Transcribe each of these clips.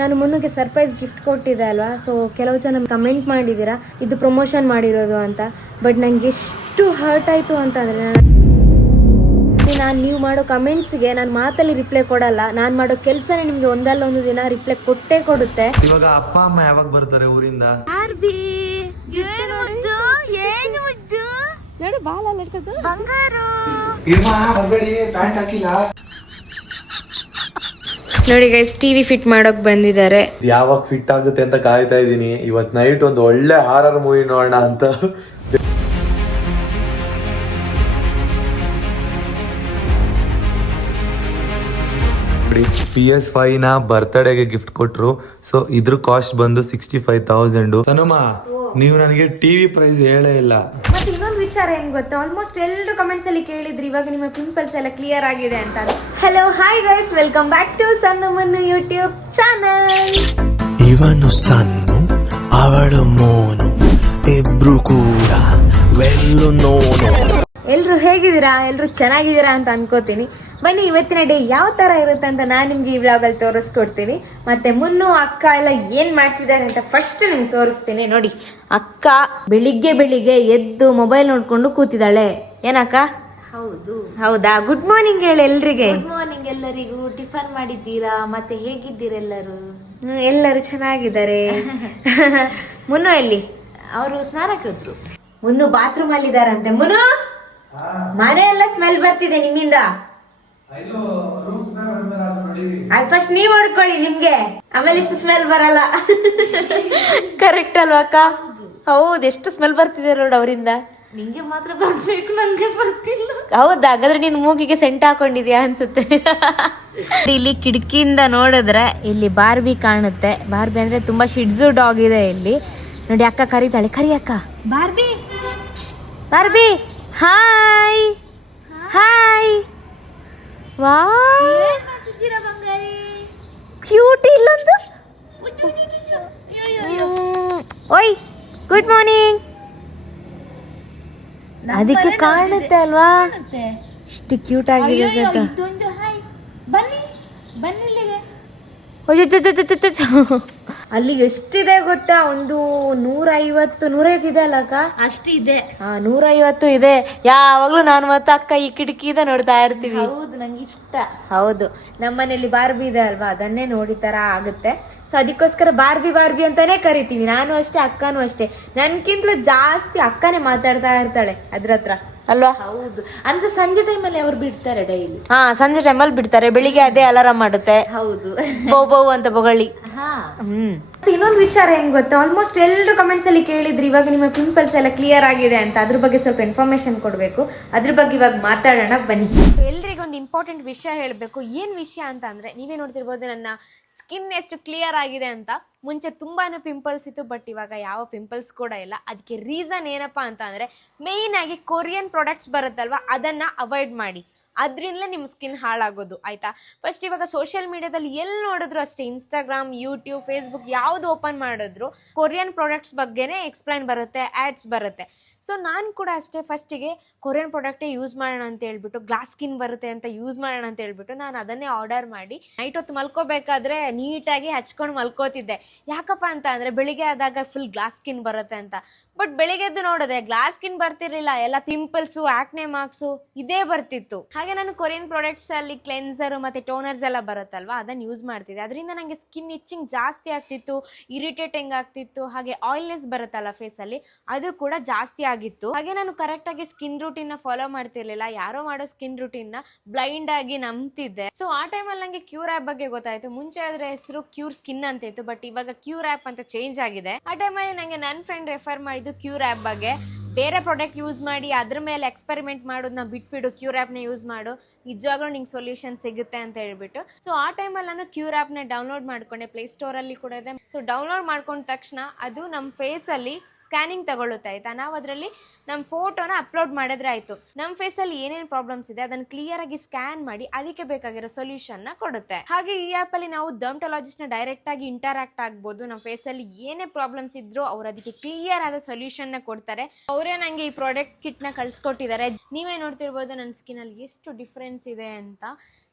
ನಾನು ಮುನ್ನುಗೆ surprise gift ಕೊಟ್ಟಿದ್ದೆ ಅಲ್ವಾ, ಸೊ ಕೆಲವು ಜನ ಕಮೆಂಟ್ ಮಾಡಿದ್ದೀರಾ ಇದು ಪ್ರಮೋಷನ್ ಮಾಡಿರೋದು ಅಂತ. ಬಟ್ ನಂಗೆ ಎಷ್ಟು ಹರ್ಟ್ ಆಯಿತು ಅಂತಂದರೆ, ನೀವು ಮಾಡೋ ಕಮೆಂಟ್ಸ್ಗೆ ನಾನು ಮಾತಲ್ಲಿ ರಿಪ್ಲೈ ಕೊಡಲ್ಲ. ನಾನು ಮಾಡೋ ಕೆಲಸನೇ ನಿಮಗೆ ಒಂದಲ್ಲ ಒಂದು ದಿನ ರಿಪ್ಲೈ ಕೊಟ್ಟೇ ಕೊಡುತ್ತೆ. ಇವಾಗ ಅಪ್ಪ ಅಮ್ಮ ಯಾವಾಗ ಬರ್ತಾರೆ ಊರಿಂದ? ನೋಡಿ ಬಾಲ ಲಡ್ಸೋದು ಬಂಗಾರು. ನೋಡಿ ಗೈಸ್, ಟಿವಿ ಫಿಟ್ ಮಾಡೋಕ್ ಬಂದಿದ್ದಾರೆ. ಯಾವಾಗ ಫಿಟ್ ಆಗುತ್ತೆ ಅಂತ ಕಾಯ್ತಾ ಇದೀನಿ. ಇವತ್ ನೈಟ್ ಒಂದು ಒಳ್ಳೆ ಹಾರರ್ ಮೂವಿ ನೋಡೋಣ ಅಂತ. PS5 ನ ಬರ್ತ್ಡೇಗೆ ಗಿಫ್ಟ್ ಕೊಟ್ರು. ಸೊ ಇದ್ರ ಕಾಸ್ಟ್ ಬಂದು 65,000. ಸನುಮ, ನೀವು ನನಗೆ ಟಿವಿ ಪ್ರೈಸ್ ಹೇಳೇ ಇಲ್ಲ. ಮತ್ತೆ ಇನ್ನೊಂದು ವಿಚಾರ ಏನ್ ಗೊತ್ತಾ, ಆಲ್ಮೋಸ್ಟ್ ಎಲ್ಲರೂ ಕಮೆಂಟ್ಸ್ ಅಲ್ಲಿ ಕೇಳಿದ್ರು ಇವಾಗ ನಿಮ್ಮ ಪಿಂಪಲ್ಸ್ ಎಲ್ಲ ಕ್ಲಿಯರ್ ಆಗಿದೆ ಅಂತ. Hello hi guys, welcome back to ಸಣ್ಣ ಮನ್ನು ಯೂಟ್ಯೂಬ್ ಚಾನಲ್. ಇವನು ಸಣ್ಣ, ಅವಳು ಮೋನು, ಇಬ್ರು ಕೂಡ ವೆಲ್ಲು ನೋನು. ಎಲ್ರು ಹೇಗಿದ್ದೀರಾ? ಎಲ್ರು ಚೆನ್ನಾಗಿದ್ದೀರಾ ಅಂತ ಅನ್ಕೋತೀನಿ. ಬನ್ನಿ ಇವತ್ತಿನ ಡೇ ಯಾವ ತರ ಇರುತ್ತೆ ಅಂತ ನಾನು ನಿಮ್ಗೆ ಈ ವ್ಲಾಗಲ್ಲಿ ತೋರಿಸ್ಕೊಡ್ತೀನಿ. ಮತ್ತೆ ಮುನ್ನು ಅಕ್ಕ ಎಲ್ಲ ಏನ್ ಮಾಡ್ತಿದ್ದಾರೆ ಅಂತ ಫಸ್ಟ್ ನಿಮ್ಗೆ ತೋರಿಸ್ತೀನಿ. ನೋಡಿ, ಅಕ್ಕ ಬೆಳಿಗ್ಗೆ ಎದ್ದು ಮೊಬೈಲ್ ನೋಡ್ಕೊಂಡು ಕೂತಿದ್ದಾಳೆ. ಏನಕ್ಕ? ಹೌದು. ಹೌದಾ? ಗುಡ್ ಮಾರ್ನಿಂಗ್ ಹೇಳಿ ಎಲ್ರಿಗೆ. ಗುಡ್ ಮಾರ್ನಿಂಗ್ ಎಲ್ಲರಿಗೂ. ಟಿಫನ್ ಮಾಡಿದ್ದೀರಾ? ಮತ್ತೆ ಹೇಗಿದ್ದೀರೆಲ್ಲರೂ? ಎಲ್ಲರೂ ಚೆನ್ನಾಗಿದ್ದಾರೆ. ಮುನ್ನು ಎಲ್ಲಿ? ಅವರು ಸ್ನಾನಕ್ಕೆ ಹೋದ್ರು. ಮುನ್ನು ಬಾತ್ರೂಮ್ ಅಲ್ಲಿ ಇದಾರಂತೆ. ಮುನ್ನು, ಮನೆ ಎಲ್ಲ ಸ್ಮೆಲ್ ಬರ್ತಿದೆ ನಿಮ್ಮಿಂದ. ಅದು ಫಸ್ಟ್ ನೀವ್ ಹೊಡ್ಕೊಳ್ಳಿ, ನಿಮ್ಗೆ ಆಮೇಲೆ ಇಷ್ಟು ಸ್ಮೆಲ್ ಬರಲ್ಲ. ಕರೆಕ್ಟ್ ಅಲ್ವಾ ಅಕ್ಕ? ಹೌದು, ಎಷ್ಟು ಸ್ಮೆಲ್ ಬರ್ತಿದೆ ನೋಡಿ ಅವರಿಂದ. ನಿಂಗೆ ಮಾತ್ರ ಬರ್ಬೇಕು, ನಂಗೆ ಬರ್ತಿಲ್ಲ. ಹೌದಾ? ಹಾಗಾದ್ರೆ ನೀನ್ ಮೂಗಿಗೆ ಸೆಂಟ್ ಹಾಕೊಂಡಿದ್ಯಾ ಅನ್ಸುತ್ತೆ. ಇಲ್ಲಿ ಕಿಟಕಿಯಿಂದ ನೋಡಿದ್ರೆ ಇಲ್ಲಿ ಬಾರ್ಬಿ ಕಾಣುತ್ತೆ. ಬಾರ್ಬಿ ಅಂದ್ರೆ ತುಂಬಾ ಶಿಡ್ಜು ಡಾಗ್ ಇದೆ ಇಲ್ಲಿ. ನೋಡಿ ಅಕ್ಕ ಕರೀತಾಳೆ, ಕರಿ ಅಕ್ಕ. Barbie, Barbie hi hi. ವಾ, ಬಂಗಾರಿ ಕ್ಯೂಟ್ ಇಲ್ಲೊಂದು. ಓಯ್, ಗುಡ್ ಮಾರ್ನಿಂಗ್. ಅದಕ್ಕೆ ಕಾಣುತ್ತೆ ಅಲ್ವಾ, ಇಷ್ಟು ಕ್ಯೂಟ್ ಆಗಿದೆ. ಬನ್ನಿ ಬನ್ನಿ ಇಲ್ಲಿಗೆ. ಅಲ್ಲಿ ಎಷ್ಟಿದೆ ಗೊತ್ತಾ? ಒಂದು 150 ಇದೆ ಅಲ್ಲ ಅಕ್ಕ? ಅಷ್ಟು ಇದೆ. 150 ಇದೆ. ಯಾವಾಗ್ಲೂ ನಾನು ಮತ್ತೆ ಅಕ್ಕ ಈ ಕಿಟಕಿಯಿಂದ ನೋಡ್ತಾ ಇರ್ತೀವಿ. ಹೌದು, ನಂಗೆ ಇಷ್ಟ. ಹೌದು, ನಮ್ಮನೇಲಿ ಬಾರ್ಬಿ ಇದೆ ಅಲ್ವಾ, ಅದನ್ನೇ ನೋಡಿತರ ಆಗುತ್ತೆ. ಸೊ ಅದಕ್ಕೋಸ್ಕರ ಬಾರ್ಬಿ ಅಂತಾನೆ ಕರಿತೀವಿ. ನಾನು ಅಷ್ಟೇ, ಅಕ್ಕನೂ ಅಷ್ಟೇ. ನನ್ಕಿಂತಲೂ ಜಾಸ್ತಿ ಅಕ್ಕನೇ ಮಾತಾಡ್ತಾ ಇರ್ತಾಳೆ ಅದ್ರ ಹತ್ರ ಅಲ್ವಾ? ಹೌದು, ಅಂದ್ರೆ ಸಂಜೆ ಟೈಮಲ್ಲಿ ಅವ್ರು ಬಿಡ್ತಾರೆ ಡೈಲಿ. ಸಂಜೆ ಟೈಮಲ್ಲಿ ಬಿಡ್ತಾರೆ. ಬೆಳಿಗ್ಗೆ ಅದೇ ಅಲಾರಾಮ್ ಮಾಡುತ್ತೆ. ಹೌದು, ಬೌ ಅಂತ ಬೊಗಳಿ. ಹ್ಮ್. ಇನ್ನೊಂದು ವಿಚಾರ ಏನ್ ಗೊತ್ತಾ, ಆಲ್ಮೋಸ್ಟ್ ಎಲ್ಲರೂ ಕಮೆಂಟ್ಸ್ ಅಲ್ಲಿ ಕೇಳಿದ್ರು ಇವಾಗ ನಿಮ್ಮ ಪಿಂಪಲ್ಸ್ ಎಲ್ಲ ಕ್ಲಿಯರ್ ಆಗಿದೆ ಅಂತ. ಅದ್ರ ಬಗ್ಗೆ ಸ್ವಲ್ಪ ಇನ್ಫಾರ್ಮೇಶನ್ ಕೊಡ್ಬೇಕು. ಅದ್ರ ಬಗ್ಗೆ ಇವಾಗ ಮಾತಾಡೋಣ ಬನ್ನಿ. ಎಲ್ರಿಗೂ ಒಂದು ಇಂಪಾರ್ಟೆಂಟ್ ವಿಷಯ ಹೇಳಬೇಕು. ಏನ್ ವಿಷಯ ಅಂತ ಅಂದ್ರೆ, ನೀವೇ ನೋಡ್ತಿರ್ಬೋದು ನನ್ನ ಸ್ಕಿನ್ ಎಷ್ಟು ಕ್ಲಿಯರ್ ಆಗಿದೆ ಅಂತ. ಮುಂಚೆ ತುಂಬಾನೇ ಪಿಂಪಲ್ಸ್ ಇತ್ತು, ಬಟ್ ಇವಾಗ ಯಾವ ಪಿಂಪಲ್ಸ್ ಕೂಡ ಇಲ್ಲ. ಅದಕ್ಕೆ ರೀಸನ್ ಏನಪ್ಪಾ ಅಂತ ಅಂದ್ರೆ, ಮೇಯ್ನ್ ಆಗಿ ಕೊರಿಯನ್ ಪ್ರಾಡಕ್ಟ್ಸ್ ಬರುತ್ತಲ್ವಾ, ಅದನ್ನ ಅವಾಯ್ಡ್ ಮಾಡಿ. ಅದರಿಂದಲೇ ನಿಮ್ಮ ಸ್ಕಿನ್ ಹಾಳಾಗೋದು, ಆಯ್ತಾ? ಫಸ್ಟ್ ಇವಾಗ ಸೋಷಿಯಲ್ ಮೀಡಿಯಾದಲ್ಲಿ ಎಲ್ಲಿ ನೋಡಿದ್ರು ಅಷ್ಟೇ, ಇನ್ಸ್ಟಾಗ್ರಾಮ್, ಯೂಟ್ಯೂಬ್, ಫೇಸ್ಬುಕ್ ಯಾವುದು ಓಪನ್ ಮಾಡಿದ್ರು ಕೊರಿಯನ್ ಪ್ರಾಡಕ್ಟ್ಸ್ ಬಗ್ಗೆನೇ ಎಕ್ಸ್ಪ್ಲೈನ್ ಬರುತ್ತೆ, ಆ್ಯಡ್ಸ್ ಬರುತ್ತೆ. ಸೊ ನಾನು ಕೂಡ ಅಷ್ಟೇ, ಫಸ್ಟಿಗೆ ಕೊರಿಯನ್ ಪ್ರಾಡಕ್ಟೇ ಯೂಸ್ ಮಾಡೋಣ ಅಂತ ಹೇಳ್ಬಿಟ್ಟು, ಗ್ಲಾಸ್ ಸ್ಕಿನ್ ಬರುತ್ತೆ ಅಂತ ಯೂಸ್ ಮಾಡೋಣ ಅಂತ ಹೇಳ್ಬಿಟ್ಟು ನಾನು ಅದನ್ನೇ ಆರ್ಡರ್ ಮಾಡಿ ನೈಟ್ ಹೊತ್ತು ಮಲ್ಕೋಬೇಕಾದ್ರೆ ನೀಟಾಗಿ ಹಚ್ಕೊಂಡು ಮಲ್ಕೋತಿದ್ದೆ. ಯಾಕಪ್ಪ ಅಂತ ಅಂದರೆ, ಬೆಳಿಗ್ಗೆ ಆದಾಗ ಫುಲ್ ಗ್ಲಾಸ್ ಸ್ಕಿನ್ ಬರುತ್ತೆ ಅಂತ. ಬಟ್ ಬೆಳಿಗ್ಗೆ ಎದ್ದು ನೋಡಿದ್ರೆ ಗ್ಲಾಸ್ ಸ್ಕಿನ್ ಬರ್ತಿರ್ಲಿಲ್ಲ, ಎಲ್ಲ ಪಿಂಪಲ್ಸು, ಆಕ್ನೆ ಮಾರ್ಕ್ಸು ಇದೇ ಬರ್ತಿತ್ತು. ಹಾಗೆ ನಾನು ಕೊರಿಯನ್ ಪ್ರಾಡಕ್ಟ್ಸ್ ಅಲ್ಲಿ ಕ್ಲೆನ್ಸರ್ ಮತ್ತೆ ಟೋನರ್ಸ್ ಎಲ್ಲ ಬರುತ್ತಲ್ವಾ, ಅದನ್ನ ಯೂಸ್ ಮಾಡ್ತಿದ್ದೆ. ಅದರಿಂದ ನನಗೆ ಸ್ಕಿನ್ ಇಚ್ಚಿಂಗ್ ಜಾಸ್ತಿ ಆಗ್ತಿತ್ತು, ಇರಿಟೇಟಿಂಗ್ ಆಗ್ತಿತ್ತು. ಹಾಗೆ ಆಯಿಲ್ನೆಸ್ ಬರುತ್ತಲ್ಲ ಫೇಸ್ ಅಲ್ಲಿ, ಅದು ಕೂಡ ಜಾಸ್ತಿ ಆಗಿತ್ತು. ಹಾಗೆ ನಾನು ಕರೆಕ್ಟ್ ಆಗಿ ಸ್ಕಿನ್ ರೂಟೀನ್ ನ ಫಾಲೋ ಮಾಡ್ತಿರ್ಲಿಲ್ಲ. ಯಾರೋ ಮಾಡೋ ಸ್ಕಿನ್ ರೂಟೀನ್ ನ ಬ್ಲೈಂಡ್ ಆಗಿ ನಂಬ್ತಿದ್ದೆ. ಸೊ ಆ ಟೈಮಲ್ಲಿ ನಂಗೆ ಕ್ಯೂರ್ ಆಪ್ ಬಗ್ಗೆ ಗೊತ್ತಾಯ್ತು. ಮುಂಚೆ ಅದ್ರ ಹೆಸರು ಕ್ಯೂರ್ ಸ್ಕಿನ್ ಅಂತ ಇತ್ತು, ಬಟ್ ಇವಾಗ ಕ್ಯೂರ್ ಆಪ್ ಅಂತ ಚೇಂಜ್ ಆಗಿದೆ. ಆ ಟೈಮಲ್ಲಿ ನಂಗೆ ನನ್ನ ಫ್ರೆಂಡ್ ರೆಫರ್ ಮಾಡಿದ್ದು ಕ್ಯೂರ್ ಆಪ್ ಬಗ್ಗೆ. ಬೇರೆ ಪ್ರಾಡಕ್ಟ್ ಯೂಸ್ ಮಾಡಿ ಅದ್ರ ಮೇಲೆ ಎಕ್ಸ್ಪೆರಿಮೆಂಟ್ ಮಾಡೋದನ್ನ ಬಿಟ್ಬಿಡು, ಕ್ಯೂರ್ ಆ್ಯಪ್ನ ಯೂಸ್ ಮಾಡು, ನಿಜವಾಗ್ಲೂ ನಿಂಗೆ ಸೊಲ್ಯೂಷನ್ ಸಿಗುತ್ತೆ ಅಂತ ಹೇಳ್ಬಿಟ್ಟು. ಸೊ ಆ ಟೈಮಲ್ಲಿ ನಾನು ಕ್ಯೂರ್ ಆ್ಯಪ್ನ ಡೌನ್ಲೋಡ್ ಮಾಡ್ಕೊಂಡೆ. ಪ್ಲೇಸ್ಟೋರಲ್ಲಿ ಕೂಡ ಇದೆ. ಸೊ ಡೌನ್ಲೋಡ್ ಮಾಡ್ಕೊಂಡ ತಕ್ಷಣ ಅದು ನಮ್ಮ ಫೇಸಲ್ಲಿ ಸ್ಕ್ಯಾನಿಂಗ್ ತಗೊಳ್ಳುತ್ತೆ, ಆಯ್ತಾ? ನಾವು ಅದರಲ್ಲಿ ನಮ್ಮ ಫೋಟೋನ ಅಪ್ಲೋಡ್ ಮಾಡಿದ್ರೆ ಆಯಿತು. ನಮ್ಮ ಫೇಸಲ್ಲಿ ಏನೇನು ಪ್ರಾಬ್ಲಮ್ಸ್ ಇದೆ ಅದನ್ನು ಕ್ಲಿಯರ್ ಆಗಿ ಸ್ಕ್ಯಾನ್ ಮಾಡಿ ಅದಕ್ಕೆ ಬೇಕಾಗಿರೋ ಸೊಲ್ಯೂಷನ್ನ ಕೊಡುತ್ತೆ. ಹಾಗೆ ಈ ಆ್ಯಪಲ್ಲಿ ನಾವು ಡರ್ಮಟೊಲಾಜಿಸ್ಟ್ನ ಡೈರೆಕ್ಟ್ ಆಗಿ ಇಂಟರಾಕ್ಟ್ ಆಗ್ಬೋದು. ನಮ್ಮ ಫೇಸಲ್ಲಿ ಏನೇ ಪ್ರಾಬ್ಲಮ್ಸ್ ಇದ್ರೂ ಅವ್ರು ಅದಕ್ಕೆ ಕ್ಲಿಯರ್ ಆದ ಸೊಲ್ಯೂಷನ್ನ ಕೊಡ್ತಾರೆ. ಅವರೇ ಅವರೇ ನಂಗೆ ಈ ಪ್ರಾಡಕ್ಟ್ ಕಿಟ್ನ ಕಳ್ಸಿಕೊಟ್ಟಿದ್ದಾರೆ. ನೀವೇ ನೋಡ್ತಿರ್ಬೋದು ನನ್ನ ಸ್ಕಿನಲ್ಲಿ ಎಷ್ಟು ಡಿಫ್ರೆನ್ಸ್ ಇದೆ ಅಂತ.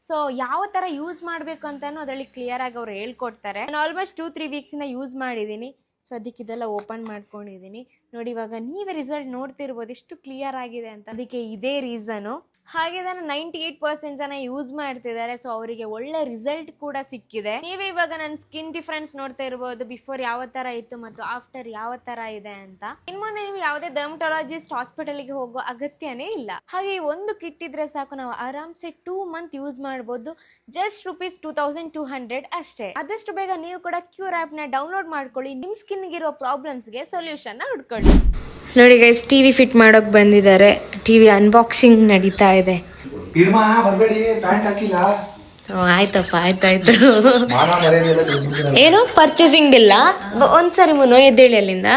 ಸೊ ಯಾವ ಥರ ಯೂಸ್ ಮಾಡಬೇಕು ಅಂತಲೂ ಅದರಲ್ಲಿ ಕ್ಲಿಯರ್ ಆಗಿ ಅವ್ರು ಹೇಳ್ಕೊಡ್ತಾರೆ. ನಾನು ಆಲ್ಮೋಸ್ಟ್ 2-3 ವೀಕ್ಸಿಂದ ಯೂಸ್ ಮಾಡಿದ್ದೀನಿ. ಸೊ ಅದಕ್ಕೆ ಇದೆಲ್ಲ ಓಪನ್ ಮಾಡ್ಕೊಂಡಿದ್ದೀನಿ ನೋಡಿ. ಇವಾಗ ನೀವೇ ರಿಸಲ್ಟ್ ನೋಡ್ತಿರ್ಬೋದು ಎಷ್ಟು ಕ್ಲಿಯರ್ ಆಗಿದೆ ಅಂತ. ಅದಕ್ಕೆ ಇದೇ ರೀಸನು. ಹಾಗೆ ನಾನು 98% ಜನ ಯೂಸ್ ಮಾಡ್ತಿದ್ದಾರೆ. ಸೊ ಅವರಿಗೆ ಒಳ್ಳೆ ರಿಸಲ್ಟ್ ಕೂಡ ಸಿಕ್ಕಿದೆ. ನೀವೇ ಇವಾಗ ನನ್ನ ಸ್ಕಿನ್ ಡಿಫ್ರೆನ್ಸ್ ನೋಡ್ತಾ ಇರ್ಬೋದು, ಬಿಫೋರ್ ಯಾವ ತರ ಇತ್ತು ಮತ್ತು ಆಫ್ಟರ್ ಯಾವ ತರ ಇದೆ ಅಂತ. ಇನ್ ಮುಂದೆ ನೀವು ಯಾವುದೇ ಡರ್ಮಟಾಲಜಿಸ್ಟ್ ಹಾಸ್ಪಿಟಲ್ಗೆ ಹೋಗೋ ಅಗತ್ಯನೇ ಇಲ್ಲ. ಹಾಗೆ ಈ ಒಂದು ಕಿಟ್ ಇದ್ರೆ ಸಾಕು, ನಾವು ಆರಾಮ್ಸೆ 2 ಮಂತ್ ಯೂಸ್ ಮಾಡಬಹುದು. ಜಸ್ಟ್ ₹2200 ಅಷ್ಟೇ. ಆದಷ್ಟು ಬೇಗ ನೀವು ಕೂಡ ಕ್ಯೂರ್ ಆಪ್ ನ ಡೌನ್ಲೋಡ್ ಮಾಡ್ಕೊಳ್ಳಿ. ನಿಮ್ ಸ್ಕಿನ್ ಗಿರೋ ಪ್ರಾಬ್ಲಮ್ಸ್ಗೆ ಸೊಲ್ಯೂಷನ್ ನ ಹುಡ್ಕೊಳ್ಳಿ. ನೋಡಿ ಗೈಸ್, ಟಿವಿ ಫಿಟ್ ಮಾಡೋಕೆ ಬಂದಿದ್ದಾರೆ. ಟಿವಿ ಅನ್ಬಾಕ್ಸಿಂಗ್ ನಡೀತಾ ಇದೆ. ಆಯ್ತಪ್ಪ, ಆಯ್ತಾಯ್ತು. ಏನು ಪರ್ಚೇಸಿಂಗ್ ಇಲ್ಲ. ಒಂದ್ಸರಿ ಮುನ್ನೋ ಎದ್ದೇಳಿ ಅಲ್ಲಿಂದ.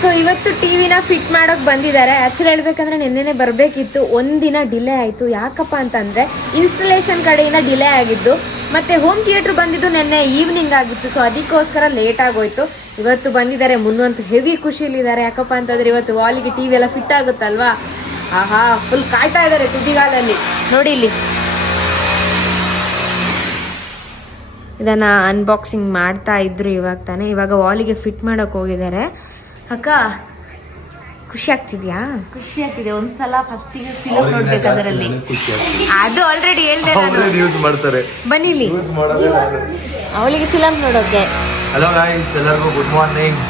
ಸೊ ಇವತ್ತು ಟಿವಿನ ಫಿಟ್ ಮಾಡೋಕೆ ಬಂದಿದ್ದಾರೆ. ಆ್ಯಕ್ಚುಲಿ ಹೇಳ್ಬೇಕಂದ್ರೆ ನಿನ್ನೆನೆ ಬರಬೇಕಿತ್ತು, ಒಂದಿನ ಡಿಲೇ ಆಯಿತು. ಯಾಕಪ್ಪ ಅಂತಂದರೆ ಇನ್ಸ್ಟಾಲೇಷನ್ ಕಡೆಯಿಂದ ಡಿಲೇ ಆಗಿದ್ದು, ಮತ್ತು ಹೋಮ್ ಥಿಯೇಟ್ರ್ ಬಂದಿದ್ದು ನಿನ್ನೆ ಈವ್ನಿಂಗ್ ಆಗಿತ್ತು. ಸೊ ಅದಕ್ಕೋಸ್ಕರ ಲೇಟ್ ಆಗೋಯ್ತು. ಇವತ್ತು ಬಂದಿದ್ದಾರೆ. ಮುನ್ನಂತೂ ಹೆವಿ ಖುಷಿಲಿದ್ದಾರೆ. ಯಾಕಪ್ಪ ಅಂತಂದರೆ ಇವತ್ತು ವಾಲಿಗೆ ಟಿವಿ ಎಲ್ಲ ಫಿಟ್ ಆಗುತ್ತಲ್ವಾ. ಆಹಾ, ಫುಲ್ ಕಾಯ್ತಾ ಇದ್ದಾರೆ ತುದಿಗಾಲಲ್ಲಿ. ನೋಡಿ ಇಲ್ಲಿ ಇದನ್ನು ಅನ್ಬಾಕ್ಸಿಂಗ್ ಮಾಡ್ತಾ ಇದ್ರು ಇವಾಗ ತಾನೇ. ಇವಾಗ ವಾಲಿಗೆ ಫಿಟ್ ಮಾಡೋಕೆ ಹೋಗಿದ್ದಾರೆ. ಅಕ್ಕ, ಖುಷಿ ಆಗ್ತಿದ್ಯಾ? ಖುಷಿ ಆಗ್ತಿದೆ. ಒಂದ್ಸಲ ಫಸ್ಟಿಗೆ ಫಿಲಮ್ ನೋಡ್ಬೇಕು ಅದರಲ್ಲಿ. ಅದು ಆಲ್ರೆಡಿ ಹೇಳ್ದೆ ನಾನು. ಯೂಸ್ ಮಾಡ್ತಾರೆ. ಬನ್ನಿ ಇಲ್ಲಿ ಅವಳಿಗೆ ಫಿಲಮ್ ನೋಡೋಕೆ. ಹಲೋ ಗೈಸ್, ಎಲ್ಲರಿಗೂ ಗುಡ್ ಮಾರ್ನಿಂಗ್.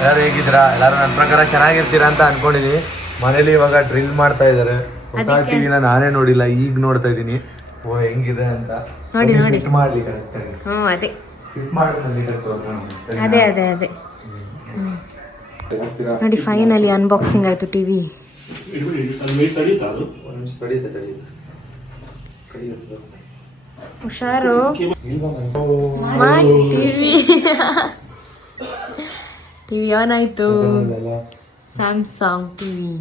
ಎಲ್ಲರೂ ಹೇಗಿದ್ದೀರಾ? ಎಲ್ಲರೂ ನನ್ನ ಪ್ರಕಾರ ಚೆನ್ನಾಗಿರ್ತೀರಾ ಅಂತ ಅನ್ಕೊಂಡಿದೀನಿ. ಮನೇಲಿ ಇವಾಗ ಡ್ರಿಲ್ ಮಾಡ್ತಾ ಇದ್ದಾರೆ. ಹೊಸ ಟಿವಿನ ನಾನೇ ನೋಡಿಲ್ಲ, ಈಗ ನೋಡ್ತಾ ಇದ್ದೀನಿ. ಓ ಹೆಂಗಿದೆ ಅಂತ ನೋಡಿ ನೋಡಿ. ಫಿಟ್ ಮಾಡ್ಲಿ ಕರೆಕ್ಟ್ ಆಗಿ. ಅದೇ ಫಿಟ್ ಮಾಡಿ ಅದೇ ಅದೇ ಅದೇ ನೋಡಿ. ಫೈನಲಿ ಅನ್ಬಾಕ್ಸಿಂಗ್ ಆಯ್ತು ಟಿವಿ. ಹುಷಾರು. Smart TV. ಟಿವಿ ಆನ್ ಆಯ್ತು. Samsung TV.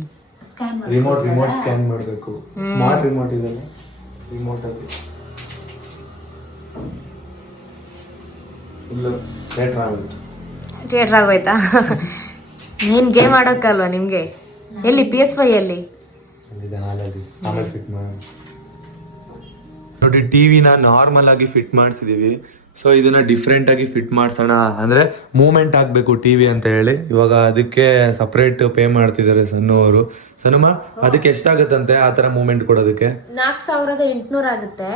ರಿಮೋಟ್ ಸ್ಕ್ಯಾನ್ ಮಾಡಬೇಕು. ಸ್ಮಾರ್ಟ್ ರಿಮೋಟ್ ಇದೆಲ್ಲ. ರಿಮೋಟ್ ಅಲ್ಲಿ ಥಿಯೇಟ್ರ್ ಆಗೋಯ್ತಾ? ಏನ್ ಗೇಮ್ ಆಡೋಕ್ಕಲ್ವಾ ನಿಮ್ಗೆ? ಎಲ್ಲಿ PS5 ಅಲ್ಲಿ ನೋಡಿ. ಟಿವಿನ ನಾರ್ಮಲ್ ಆಗಿ ಫಿಟ್ ಮಾಡಿಸಿದೀವಿ. ಸೊ ಇದನ್ನ ಡಿಫ್ರೆಂಟ್ ಆಗಿ ಫಿಟ್ ಮಾಡ್ಸೋಣ, ಅಂದ್ರೆ ಮೂವ್ಮೆಂಟ್ ಆಗ್ಬೇಕು ಟಿವಿ ಅಂತ ಹೇಳಿ. ಇವಾಗ ಅದಕ್ಕೆ ಸಪರೇಟ್ ಪೇ ಮಾಡ್ತಿದ್ದಾರೆ ಸನ್ನು ಅವರು. ಸನುಮ, ಅದಕ್ಕೆ ಎಷ್ಟಾಗತ್ತಂತೆ ಆ ತರ ಮೂವ್ಮೆಂಟ್ ಕೊಡೋದಕ್ಕೆ? 4800 ಆಗುತ್ತೆ.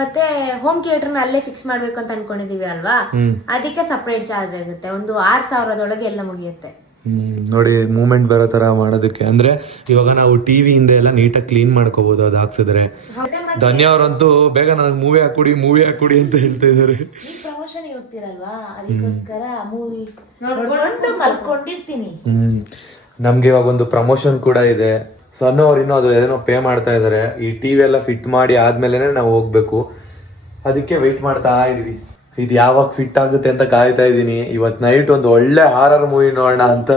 ಮತ್ತೆ ಹೋಮ್ ಥಿಯೇಟರ್ನ ಅಲ್ಲೇ ಫಿಕ್ಸ್ ಮಾಡ್ಬೇಕು ಅಂತ ಅನ್ಕೊಂಡಿದೀವಿ ಅಲ್ವಾ, ಅದಕ್ಕೆ ಸಪರೇಟ್ ಚಾರ್ಜ್ ಆಗುತ್ತೆ. ಒಂದು 6000 ಎಲ್ಲ ಮುಗಿಯುತ್ತೆ. ನೋಡಿ, ಮೂವ್ಮೆಂಟ್ ಬರೋ ತರ ಮಾಡೋದಕ್ಕೆ. ಅಂದ್ರೆ ಇವಾಗ ನಾವು ಟಿವಿಯಿಂದ ಎಲ್ಲ ನೀಟಾಗಿ ಕ್ಲೀನ್ ಮಾಡ್ಕೋಬಹುದು ಅದು ಹಾಕ್ಸಿದ್ರೆ. ಧನ್ಯ ಅವರಂತೂ ಬೇಗ ನನಗೆ ಮೂವಿ ಹಾಕೊಡಿ ಅಂತ ಹೇಳ್ತಾ ಇದಾರೆ. ಪ್ರಮೋಷನ್ ಹೋಗ್ತಿರಲ್ವಾ, ಅದಕ್ಕೋಸ್ಕರ ಮೂವಿ ನೋಡ್ಕೊಂಡು ಮಲ್ಕೊಂಡಿರ್ತೀನಿ. ನಮ್ಗೆ ಇವಾಗ ಒಂದು ಪ್ರಮೋಷನ್ ಕೂಡ ಇದೆ. ಸಣ್ಣ ಅವ್ರು ಇನ್ನೂ ಅದು ಏನೋ ಪೇ ಮಾಡ್ತಾ ಇದಾರೆ. ಈ ಟಿವಿ ಎಲ್ಲ ಫಿಟ್ ಮಾಡಿ ಆದ್ಮೇಲೆ ನಾವು ಹೋಗ್ಬೇಕು. ಅದಕ್ಕೆ ವೆಯ್ಟ್ ಮಾಡ್ತಾ ಇದೀವಿ. ಇದು ಯಾವಾಗ ಫಿಟ್ ಆಗುತ್ತೆ ಅಂತ ಕಾಯ್ತಾ ಇದ್ದೀನಿ. ಇವತ್ತು ನೈಟ್ ಒಂದು ಒಳ್ಳೆ ಹಾರರ್ ಮೂವಿ ನೋಡೋಣ ಅಂತ,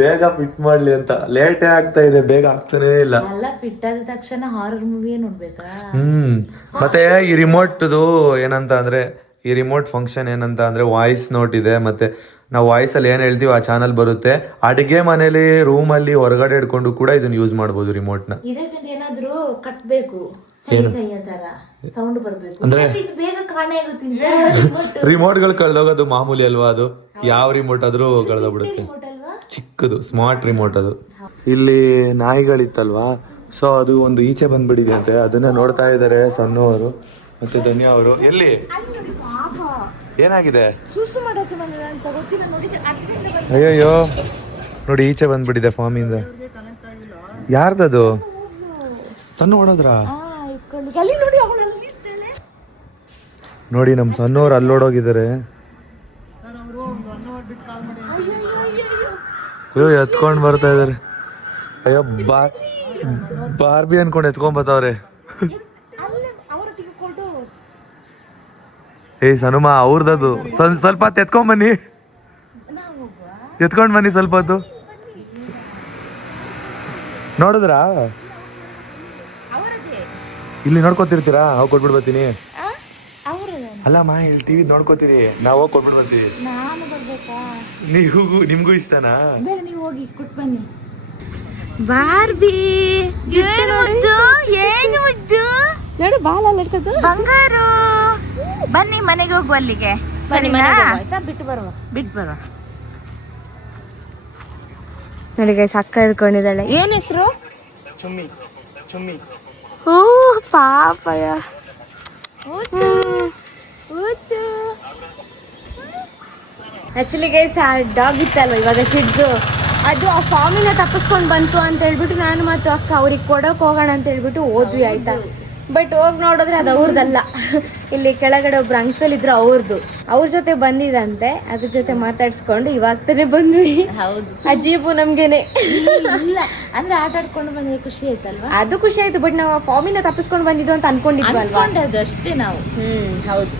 ಬೇಗ ಫಿಟ್ ಮಾಡ್ಲಿ ಅಂತ. ಲೇಟೇ ಆಗ್ತಾ ಇದೆ, ಬೇಗ ಆಗ್ತಾನೇ ಇಲ್ಲ. ಎಲ್ಲ ಫಿಟ್ ಆದ ತಕ್ಷಣ ಹಾರರ್ ಮೂವಿಯೇ ನೋಡ್ಬೇಕಾ? ಮತ್ತೆ ಈ ರಿಮೋಟ್ದು ಏನಂತ ಅಂದ್ರೆ, ಈ ರಿಮೋಟ್ ಫಂಕ್ಷನ್ ಏನಂತ ಅಂದ್ರೆ ವಾಯ್ಸ್ ನೋಟ್ ಇದೆ. ಮತ್ತೆ ನಾವು ವಾಯ್ಸ್ ಅಲ್ಲಿ ಏನ್ ಹೇಳ್ತೀವಿ ಆ ಚಾನಲ್ ಬರುತ್ತೆ. ಅಡಿಗೆ ಮನೇಲಿ, ರೂಮ್ ಅಲ್ಲಿ, ಹೊರಗಡೆ ಇಟ್ಕೊಂಡು ಕೂಡ ಇದನ್ನ ಯೂಸ್ ಮಾಡಬಹುದು ರಿಮೋಟ್ ನ. ಇದಕ್ಕೆ ಏನಾದ್ರೂ ಕಟ್ಬೇಕು, ಸೌಂಡ್ ಬರ್ಬೇಕು ಅಂದ್ರೆ ಬೇಗ ಕಾಣೆ ಆಗುತ್ತೆ. ರಿಮೋಟ್ ಗಳು ಕಳ್ದೋಗೋದು ಮಾಮೂಲಿ ಅಲ್ವಾ? ಅದು ಯಾವ ರಿಮೋಟ್ ಆದ್ರೂ ಕಳ್ದೋಗ್ಬಿಡುತ್ತೆ. ಚಿಕ್ಕದು ಸ್ಮಾರ್ಟ್ ರಿಮೋಟ್ ಅದು. ಇಲ್ಲಿ ನಾಯಿಗಳಿತ್ತಲ್ವಾ, ಸೊ ಅದು ಒಂದು ಈಚೆ ಬಂದ್ಬಿಟ್ಟಿದೆ ಅಂತೆ. ಅದನ್ನ ನೋಡ್ತಾ ಇದಾರೆ ಸಣ್ಣ ಅವರು ಮತ್ತೆ ಧನ್ಯ ಅವರು. ಎಲ್ಲಿ ಏನಾಗಿದೆ? ಅಯ್ಯಯ್ಯೋ, ನೋಡಿ ಈಚೆ ಬಂದ್ಬಿಟ್ಟಿದೆ ಫಾರ್ಮ್ ಇಂದ. ಯಾರ್ದದು? ಸಣ್ಣ ಹೊಡೋದ್ರ ನೋಡಿ. ನಮ್ ಸಣ್ಣವ್ರು ಅಲ್ಲೋಡೋಗಿದ್ದಾರೆ. ಅಯ್ಯೋ, ಎತ್ಕೊಂಡ್ ಬರ್ತಾ ಇದಾರೆ. ಅಯ್ಯೋ, ಬಾರ್ಬಿ ಅನ್ಕೊಂಡು ಎತ್ಕೊಂಡ್ ಬರ್ತಾವ್ರೆ. ಸನುಮ ಅವ್ರದ್ದು. ಸ್ವಲ್ಪ ಹೊತ್ತು ಎತ್ಕೊಂಡ್ ಬನ್ನಿ, ಸ್ವಲ್ಪ ಹೊತ್ತು. ನೋಡಿದ್ರಾ? ಇಲ್ಲಿ ನೋಡ್ಕೊತಿರ್ತೀರಾ ಹೋಗಿ ಕೊಟ್ಬಿಟ್ಟು ಬರ್ತೀನಿ ಅವರು ಅಲ್ಲಮ್ಮ ಇಲ್ಲಿ ಟಿವಿ ನೋಡ್ಕೋತೀರಿ ನಾವು ಹೋಗಿ ಕೊಟ್ಬಿಟ್ಟು ಬರ್ತೀವಿ ನಾನು ಬರ್ಬೇಕಾ? ನಿಮ್ಗೂ ಇಷ್ಟನಾ ಬೇರೆ ನೀವು ಹೋಗಿ ಕೊಟ್ಟು ಬನ್ನಿ. ಬಾರ್ಬಿ ಏನು ಮುದ್ದು, ಏನು ಮುದ್ದು ನೋಡು ಬಾಲ ಲಡ್ಸೋದು. ಬಂಗಾರು. ಬನ್ನಿ ಮನೆಗೆ ಹೋಗುವ ಅಲ್ಲಿಗೆ. ಸರಿನಾ? ಬಿಟ್ಟು ಬರುವ. ಬಿಟ್ಟು ಬರುವ. ನೋಡಿ ಗೈಸ್ ಅಕ್ಕ ಇರ್ಕೊಂಡಿದ್ದಾಳೆ. ಏನ್ ಹೆಸರು? ಚುಮ್ಮಿ ಚುಮ್ಮಿ. ಓ ಪಾಪಯ. ಆಕ್ಚುಲಿ ಗೈಸ್ ಆ ಡಾಗ್ ಇತ್ತಲ್ವ ಇವಾಗ ಶಿಡ್ಸು, ಅದು ಆ ಫಾರ್ಮಿನ ತಪ್ಪಿಸ್ಕೊಂಡು ಬಂತು ಅಂತ ಹೇಳ್ಬಿಟ್ಟು ನಾನು ಮತ್ತು ಅಕ್ಕ ಅವ್ರಿಗೆ ಕೊಡೋಕೆ ಹೋಗೋಣ ಅಂತ ಹೇಳ್ಬಿಟ್ಟು ಹೋದ್ವಿ ಆಯ್ತಾ. ಬಟ್ ಹೋಗಿ ನೋಡಿದ್ರೆ ಅದು ಅವ್ರದ್ದಲ್ಲ. ಇಲ್ಲಿ ಕೆಳಗಡೆ ಒಬ್ರು ಅಂಕಲ್ ಇದ್ರು ಅವ್ರದ್ದು. ಅವ್ರ ಜೊತೆ ಬಂದಿದಂತೆ, ಅದ್ರ ಜೊತೆ ಮಾತಾಡ್ಸ್ಕೊಂಡು ಇವಾಗ ತಾನೇ ಬಂದ್ವಿ. ಹೌದು, ಆ ಜೀಪು ನಮ್ಗೇನೆ ಇಲ್ಲ ಅಂದ್ರೆ ಆಟ ಆಡ್ಕೊಂಡು ಬಂದ್ರೆ ಖುಷಿ ಆಯ್ತಲ್ವಾ? ಅದು ಖುಷಿ ಆಯ್ತು. ಬಟ್ ನಾವು ಫಾರ್ಮಿನ ತಪ್ಪಿಸ್ಕೊಂಡು ಬಂದಿದ್ದು ಅಂತ ಅನ್ಕೊಂಡಿದ್ವಲ್ವಾ. ಅನ್ಕೊಂಡದ್ದು ಅಷ್ಟೇ ನಾವು. ಹೌದು.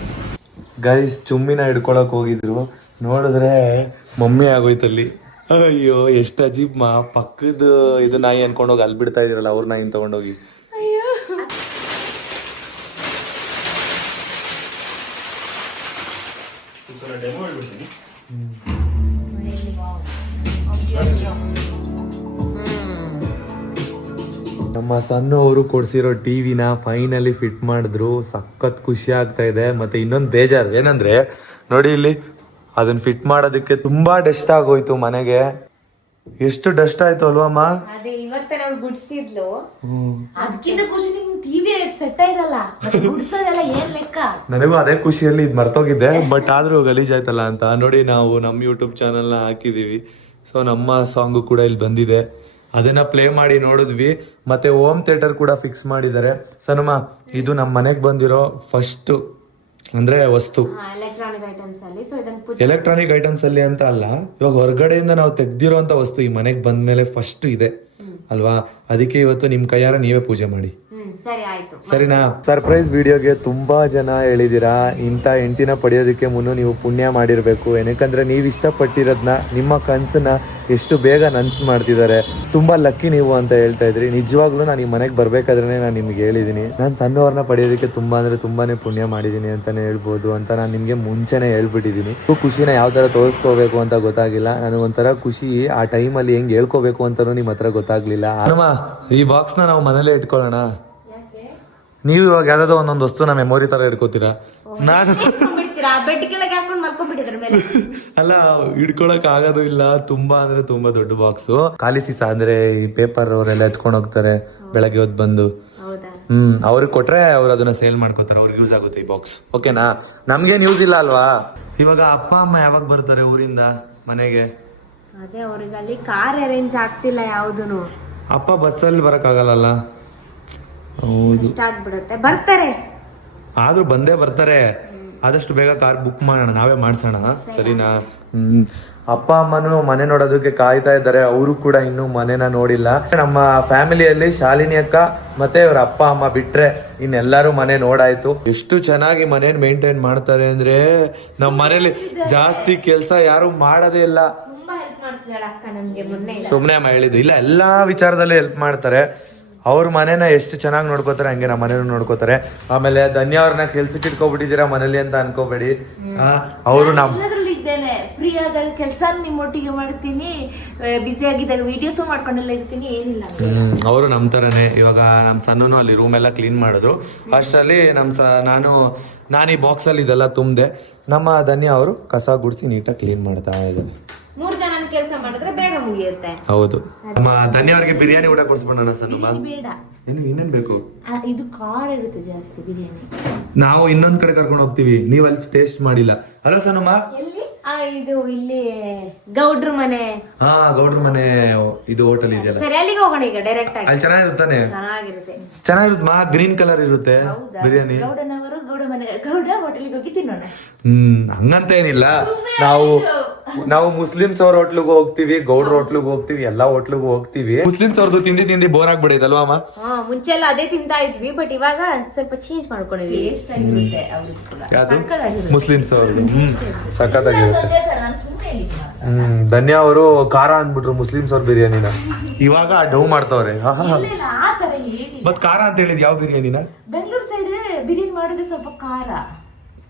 ಗೈಸ್ ಚುಮ್ಮಿನ ಹಿಡ್ಕೊಳಕ್ ಹೋಗಿದ್ರು, ನೋಡಿದ್ರೆ ಮಮ್ಮಿ ಆಗೋಯ್ತಲ್ಲಿ. ಅಯ್ಯೋ ಎಷ್ಟು ಅಜೀಬ್ ಪಕ್ಕದ ಇದು ನಾಯಿ ಅನ್ಕೊಂಡೋಗಿ ಅಲ್ಲಿ ಬಿಡ್ತಾ ಇದ್ರಲ್ಲ ಅವ್ರ ನಾಯಿನ ತಗೊಂಡೋಗಿ. ನಮ್ಮ ಸಣ್ಣ ಅವರು ಕೊಡ್ಸಿರೋ ಟಿವಿನ ಫೈನಲಿ ಫಿಟ್ ಮಾಡಿದ್ರು. ಸಖತ್ ಖುಷಿ ಆಗ್ತಾ ಇದೆ. ಮತ್ತೆ ಇನ್ನೊಂದು ಬೇಜಾರು ಏನಂದ್ರೆ ನೋಡಿ ಇಲ್ಲಿ ಅದನ್ನ ಫಿಟ್ ಮಾಡೋದಕ್ಕೆ ತುಂಬಾ ಡಸ್ಟ್ ಆಗೋಯ್ತು ಮನೆಗೆ. ಎಷ್ಟು ಡಸ್ಟ್ ಆಯ್ತು ಅಲ್ವಮ್ಮ? ಅದೇ ಇವತ್ತೇ ನಾವು ಗುಡ್ಸಿದ್ಲು. ಅದಕ್ಕಿಂತ ಖುಷಿ ನಿಮ್ಗೆ ಟಿವಿ ಸೆಟ್ ಆಯ್ತಲ್ಲ, ಗುಡ್ಸೋದೆಲ್ಲ ಏನ್ ಲೆಕ್ಕ? ನನಗೂ ಅದೇ ಖುಷಿಯಲ್ಲಿ ಇದು ಮರ್ತೋಗಿದ್ದೆ. ಬಟ್ ಆದ್ರೂ ಗಲೀಜ್ ಆಯ್ತಲ್ಲ ಅಂತ ನೋಡಿ ನಾವು ನಮ್ಮ ಯೂಟ್ಯೂಬ್ ಚಾನಲ್ನ ಹಾಕಿದೀವಿ. ಸೊ ನಮ್ಮ ಸಾಂಗು ಕೂಡ ಇಲ್ಲಿ ಬಂದಿದೆ, ಅದನ್ನ ಪ್ಲೇ ಮಾಡಿ ನೋಡಿದ್ವಿ. ಮತ್ತೆ ಹೋಮ್ ಥಿಯೇಟರ್ ಕೂಡ ಫಿಕ್ಸ್ ಮಾಡಿದ್ದಾರೆ. ಸನಮ್ಮ ಇದು ನಮ್ಮ ಮನೆಗೆ ಬಂದಿರೋ ಫಸ್ಟ್ ಅಂದ್ರೆ ವಸ್ತು. ಎಲೆಕ್ಟ್ರಾನಿಕ್ ಐಟಮ್ಸ್ ಅಲ್ಲಿ. ಸೊ ಇದನ್ನ ಎಲೆಕ್ಟ್ರಾನಿಕ್ ಐಟಮ್ಸ್ ಅಲ್ಲಿ ಅಂತ ಅಲ್ಲ, ಇವಾಗ ಹೊರಗಡೆಯಿಂದ ನಾವು ತೆಗ್ದಿರೋ ಅಂತ ವಸ್ತು ಈ ಮನೆಗೆ ಬಂದ್ಮೇಲೆ ಫಸ್ಟ್ ಇದೆ ಅಲ್ವಾ. ಅದಕ್ಕೆ ಇವತ್ತು ನಿಮ್ ಕೈಯಾರ ನೀವೇ ಪೂಜೆ ಮಾಡಿ. ಸರಿ ಆಯ್ತು. ಸರಿನಾ? ಸರ್ಪ್ರೈಸ್ ವಿಡಿಯೋಗೆ ತುಂಬಾ ಜನ ಹೇಳಿದಿರಾ ಇಂಥ ಹೆಂಡತಿನ ಪಡೆಯೋದಕ್ಕೆ ಮುನ್ನು ನೀವು ಪುಣ್ಯ ಮಾಡಿರ್ಬೇಕು. ಏನಕ್ಕಂದ್ರೆ ನೀವು ಇಷ್ಟಪಟ್ಟಿರೋದನ್ನ ನಿಮ್ಮ ಕನ್ಸನ್ನ ಎಷ್ಟು ಬೇಗ ನನ್ಸ್ ಮಾಡ್ತಿದ್ದಾರೆ. ತುಂಬಾ ಲಕ್ಕಿ ನೀವು ಅಂತ ಹೇಳ್ತಾ ಇದ್ರಿ. ನಿಜವಾಗ್ಲೂ ನಾನು ಈ ಮನೆಗೆ ಬರ್ಬೇಕಾದ್ರೆ ನಾನು ನಿಮ್ಗೆ ಹೇಳಿದೀನಿ, ನಾನು ಸಣ್ಣವ್ರನ್ನ ಪಡೆಯೋದಕ್ಕೆ ತುಂಬಾ ಅಂದ್ರೆ ತುಂಬಾನೇ ಪುಣ್ಯ ಮಾಡಿದೀನಿ ಅಂತಾನೆ ಹೇಳ್ಬೋದು ಅಂತ ನಾನು ನಿಮ್ಗೆ ಮುಂಚೆನೆ ಹೇಳ್ಬಿಟ್ಟಿದೀನಿ. ಖುಷಿನ ಯಾವ ತರ ತೋರಿಸ್ಕೋಬೇಕು ಅಂತ ಗೊತ್ತಾಗಿಲ್ಲ. ನನಗೊಂಥರ ಖುಷಿ ಆ ಟೈಮಲ್ಲಿ ಹೆಂಗ್ ಹೇಳ್ಕೋಬೇಕು ಅಂತಾನು ನಿಮ್ ಹತ್ರ ಗೊತ್ತಾಗ್ಲಿಲ್ಲ. ಈ ಬಾಕ್ಸ್ ನ ನಾವು ಮನೇಲೆ ಇಟ್ಕೊಳ್ಳೋಣ. ನೀವು ಇವಾಗ ಯಾವ್ದಾದ್ರು ಒಂದೊಂದು ವಸ್ತುನ ಮೆಮೊರಿ ತರ ಇಟ್ಕೋತೀರಾ. ನಾನು ಬೆಡ್ ಕೆಳಗೆ ಹಾಕೊಂಡು ಮಲ್ಕೊಂಡ್ಬಿಟ್ಟಿದ್ರ ಮೇಲೆ ಅಲ್ಲ ಹಿಡ್ಕೊಳಕ್ ಆಗೋದು ಇಲ್ಲ. ತುಂಬಾ ಅಂದ್ರೆ ತುಂಬಾ ದೊಡ್ಡ ಬಾಕ್ಸ್. ಖಾಲಿ ಸೀಸ ಅಂದ್ರೆ ಈ ಪೇಪರ್ ಅವರೆಲ್ಲ ಎತ್ಕೊಂಡು ಹೋಗ್ತಾರೆ ಬೆಳಗ್ಗೆ ಹೊತ್ತು ಬಂದು. ಅವ್ರಿಗೆ ಕೊಟ್ರೆ ಅವ್ರು ಅದನ್ನ ಸೇಲ್ ಮಾಡ್ಕೋತಾರೆ. ಅವ್ರಿಗೆ ಯೂಸ್ ಆಗುತ್ತೆ ಈ ಬಾಕ್ಸ್. ಓಕೆನಾ? ನಮ್ಗೇನ್ ಯೂಸ್ ಇಲ್ಲ ಅಲ್ವಾ. ಇವಾಗ ಅಪ್ಪ ಅಮ್ಮ ಯಾವಾಗ ಬರ್ತಾರೆ ಊರಿಂದ ಮನೆಗೆ? ಅದೇ ಅವ್ರಿಗೆ ಅಲ್ಲಿ ಕಾರ್ ಅರೇಂಜ್ ಆಗ್ತಿಲ್ಲ ಯಾವ್ದೂನು. ಅಪ್ಪ ಬಸ್ಸಲ್ಲಿ ಬರಕ್ ಆಗಲ್ಲ. ಹೌದು, ಇಷ್ಟ ಆಗ್ಬಿಡುತ್ತೆ. ಬರ್ತಾರೆ, ಆದ್ರೂ ಬಂದೇ ಬರ್ತಾರೆ. ಆದಷ್ಟು ಬೇಗ ಕಾರ್ ಬುಕ್ ಮಾಡೋಣ, ನಾವೇ ಮಾಡ್ಸೋಣ. ಸರಿನಾ? ಅಪ್ಪ ಅಮ್ಮನು ಮನೆ ನೋಡೋದಕ್ಕೆ ಕಾಯ್ತಾ ಇದ್ದಾರೆ. ಅವರು ಕೂಡ ಇನ್ನೂ ಮನೆನ ನೋಡಿಲ್ಲ. ನಮ್ಮ ಫ್ಯಾಮಿಲಿಯಲ್ಲಿ ಶಾಲಿನಿ ಅಕ್ಕ ಮತ್ತೆ ಇವ್ರ ಅಪ್ಪ ಅಮ್ಮ ಬಿಟ್ರೆ ಇನ್ನೆಲ್ಲರೂ ಮನೆ ನೋಡಾಯ್ತು. ಎಷ್ಟು ಚೆನ್ನಾಗಿ ಮನೇನ್ ಮೇಂಟೈನ್ ಮಾಡ್ತಾರೆ ಅಂದ್ರೆ ನಮ್ಮ ಮನೇಲಿ ಜಾಸ್ತಿ ಕೆಲಸ ಯಾರು ಮಾಡೋದೇ ಇಲ್ಲ. ತುಂಬಾ ಹೆಲ್ಪ್ ಮಾಡ್ತಿದ್ದಾಳೆ ಅಕ್ಕ ನಮ್ಗೆ. ಮೊನ್ನೆ ಸುಮ್ನೆ ಅಮ್ಮ ಹೇಳಿದ್ದು ಇಲ್ಲ, ಎಲ್ಲಾ ವಿಚಾರದಲ್ಲಿ ಹೆಲ್ಪ್ ಮಾಡ್ತಾರೆ. ಅವ್ರ ಮನೇನ ಎಷ್ಟು ಚೆನ್ನಾಗಿ ನೋಡ್ಕೋತಾರೆ ಹಂಗೆ ನಮ್ಮ ಮನೇನು ನೋಡ್ಕೋತಾರೆ. ಆಮೇಲೆ ಧನ್ಯ ಅವ್ರನ್ನ ಕೆಲ್ಸಕ್ಕೆ ಇಟ್ಕೊಬಿಟ್ಟಿದ್ದೀರಾ ಮನೇಲಿ ಅಂತ ಅನ್ಕೋಬೇಡಿ. ಅವರು ಎಲ್ಲದ್ರಲ್ಲಿ ಇದ್ದೇನೆ. ಫ್ರೀ ಆದಾಗ ಕೆಲಸ ನಿಮ್ಮೊಟ್ಟಿಗೆ ಮಾಡ್ತೀನಿ, ಬಿಸಿ ಆಗಿದ್ದಾಗ ವಿಡಿಯೋಸ್ ಮಾಡ್ಕೊಂಡೆಲ್ಲ ಇರ್ತೀನಿ. ಏನಿಲ್ಲ, ಅವರು ನಮ್ಮ ತರನೇ. ಇವಾಗ ನಮ್ಮ ಸಣ್ಣನು ಅಲ್ಲಿ ರೂಮ್ ಎಲ್ಲ ಕ್ಲೀನ್ ಮಾಡಿದ್ರು. ಅಷ್ಟರಲ್ಲಿ ನಾನು ಈ ಬಾಕ್ಸ್ ಅಲ್ಲಿ ಇದೆಲ್ಲ ತುಂಬಿದೆ. ನಮ್ಮ ಧನ್ಯ ಅವರು ಕಸ ಗುಡಿಸಿ ನೀಟಾಗಿ ಕ್ಲೀನ್ ಮಾಡ್ತಾ ಇದ್ದಾರೆ. 3 ಜನ ಕೆಲಸ ಮಾಡಿದ್ರೆ ಬೇಗ ಮುಗಿಯುತ್ತೆ. ಹೌದು. ನಮ್ಮ ಧನ್ಯ ಅವರಿಗೆ ಬಿರಿಯಾನಿ ಊಟ ಕೊಡ್ಸ್ಬಿಡೋಣ ಸಣ್ಣಮ್ಮ. ಬೇಡ, ಇನ್ನೇನ್ ಬೇಕು? ಇದು ಖಾರ ಇರುತ್ತೆ ಜಾಸ್ತಿ ಬಿರಿಯಾನಿ. ನಾವು ಇನ್ನೊಂದ್ ಕಡೆ ಕರ್ಕೊಂಡು ಹೋಗ್ತೀವಿ, ನೀವ್ ಅಲ್ಲಿ ಟೇಸ್ಟ್ ಮಾಡಿಲ್ಲ ಅಲ್ಲ ಸಣ್ಣಮ್ಮ? ಎಲ್ಲಿ? ಇದು ಇಲ್ಲಿ ಗೌಡ್ರ ಮನೆ. ಹಾ, ಗೌಡ್ರ ಮನೆ ಇದು ಹೋಟೆಲ್ ಇದೆಯಲ್ಲ. ಸರಿ, ಅಲ್ಲಿಗೆ ಹೋಗೋಣ ಈಗ ಡೈರೆಕ್ಟ್ ಆಗಿ. ಅಲ್ಲಿ ಚೆನ್ನಾಗಿರುತ್ತಾನೆ? ಚೆನ್ನಾಗಿರುತ್ತೆ. ಗ್ರೀನ್ ಕಲರ್ ಇರುತ್ತೆ ಬಿರಿಯಾನಿ. ಗೌಡ ಹೋಟೆಲ್ಗೆ ಹೋಗಿ ತಿನ್ನೋಣ. ಹಂಗಂತ ಏನಿಲ್ಲ. ನಾವು ನಾವು ಮುಸ್ಲಿಮ್ಸ್ ಅವ್ರ ಹೋಟ್ಲಿಗೆ ಹೋಗ್ತೀವಿ, ಗೌಡ್ರ ಹೋಟ್ಲಿಗೆ ಹೋಗ್ತೀವಿ, ಎಲ್ಲಾ ಹೋಟ್ಲಿಗೆ ಹೋಗ್ತೀವಿ. ಮುಸ್ಲಿಮ್ಸ್ ಅವ್ರದ್ದು ತಿಂಡಿ ಬೋರ್ ಆಗ್ಬಿಡೈತಲ್ವಾ ಅಮ್ಮ? ಮುಂಚೆ ಎಲ್ಲ ಅದೇ ತಿಂತಾ ಇದ್ವಿ, ಬಟ್ ಇವಾಗ ಸ್ವಲ್ಪ ಚೇಂಜ್ ಮಾಡ್ಕೊಂಡಿದ್ವಿ. ಯಾವ್ದು ಮುಸ್ಲಿಮ್ಸ್ ಅವ್ರದ್ದು ಸಖತ್ತಾಗಿರುತ್ತೆ. ಧನ್ಯ ಅವರು ಖಾರ ಅಂದ್ಬಿಟ್ರು ಮುಸ್ಲಿಮ್ಸ್ ಅವ್ರ ಬಿರಿಯಾನಿನ, ಇವಾಗ ಡೌ ಮಾಡ್ತಾವ್ರೆ. ಮತ್ ಖಾರ ಅಂತ ಹೇಳಿದ್ ಯಾವ ಬಿರಿಯಾನಿನ? ಬೆಂಗಳೂರು ಸೈಡ್ ಬಿರಿಯಾನಿ ಮಾಡೋದೇ ಸ್ವಲ್ಪ ಖಾರ.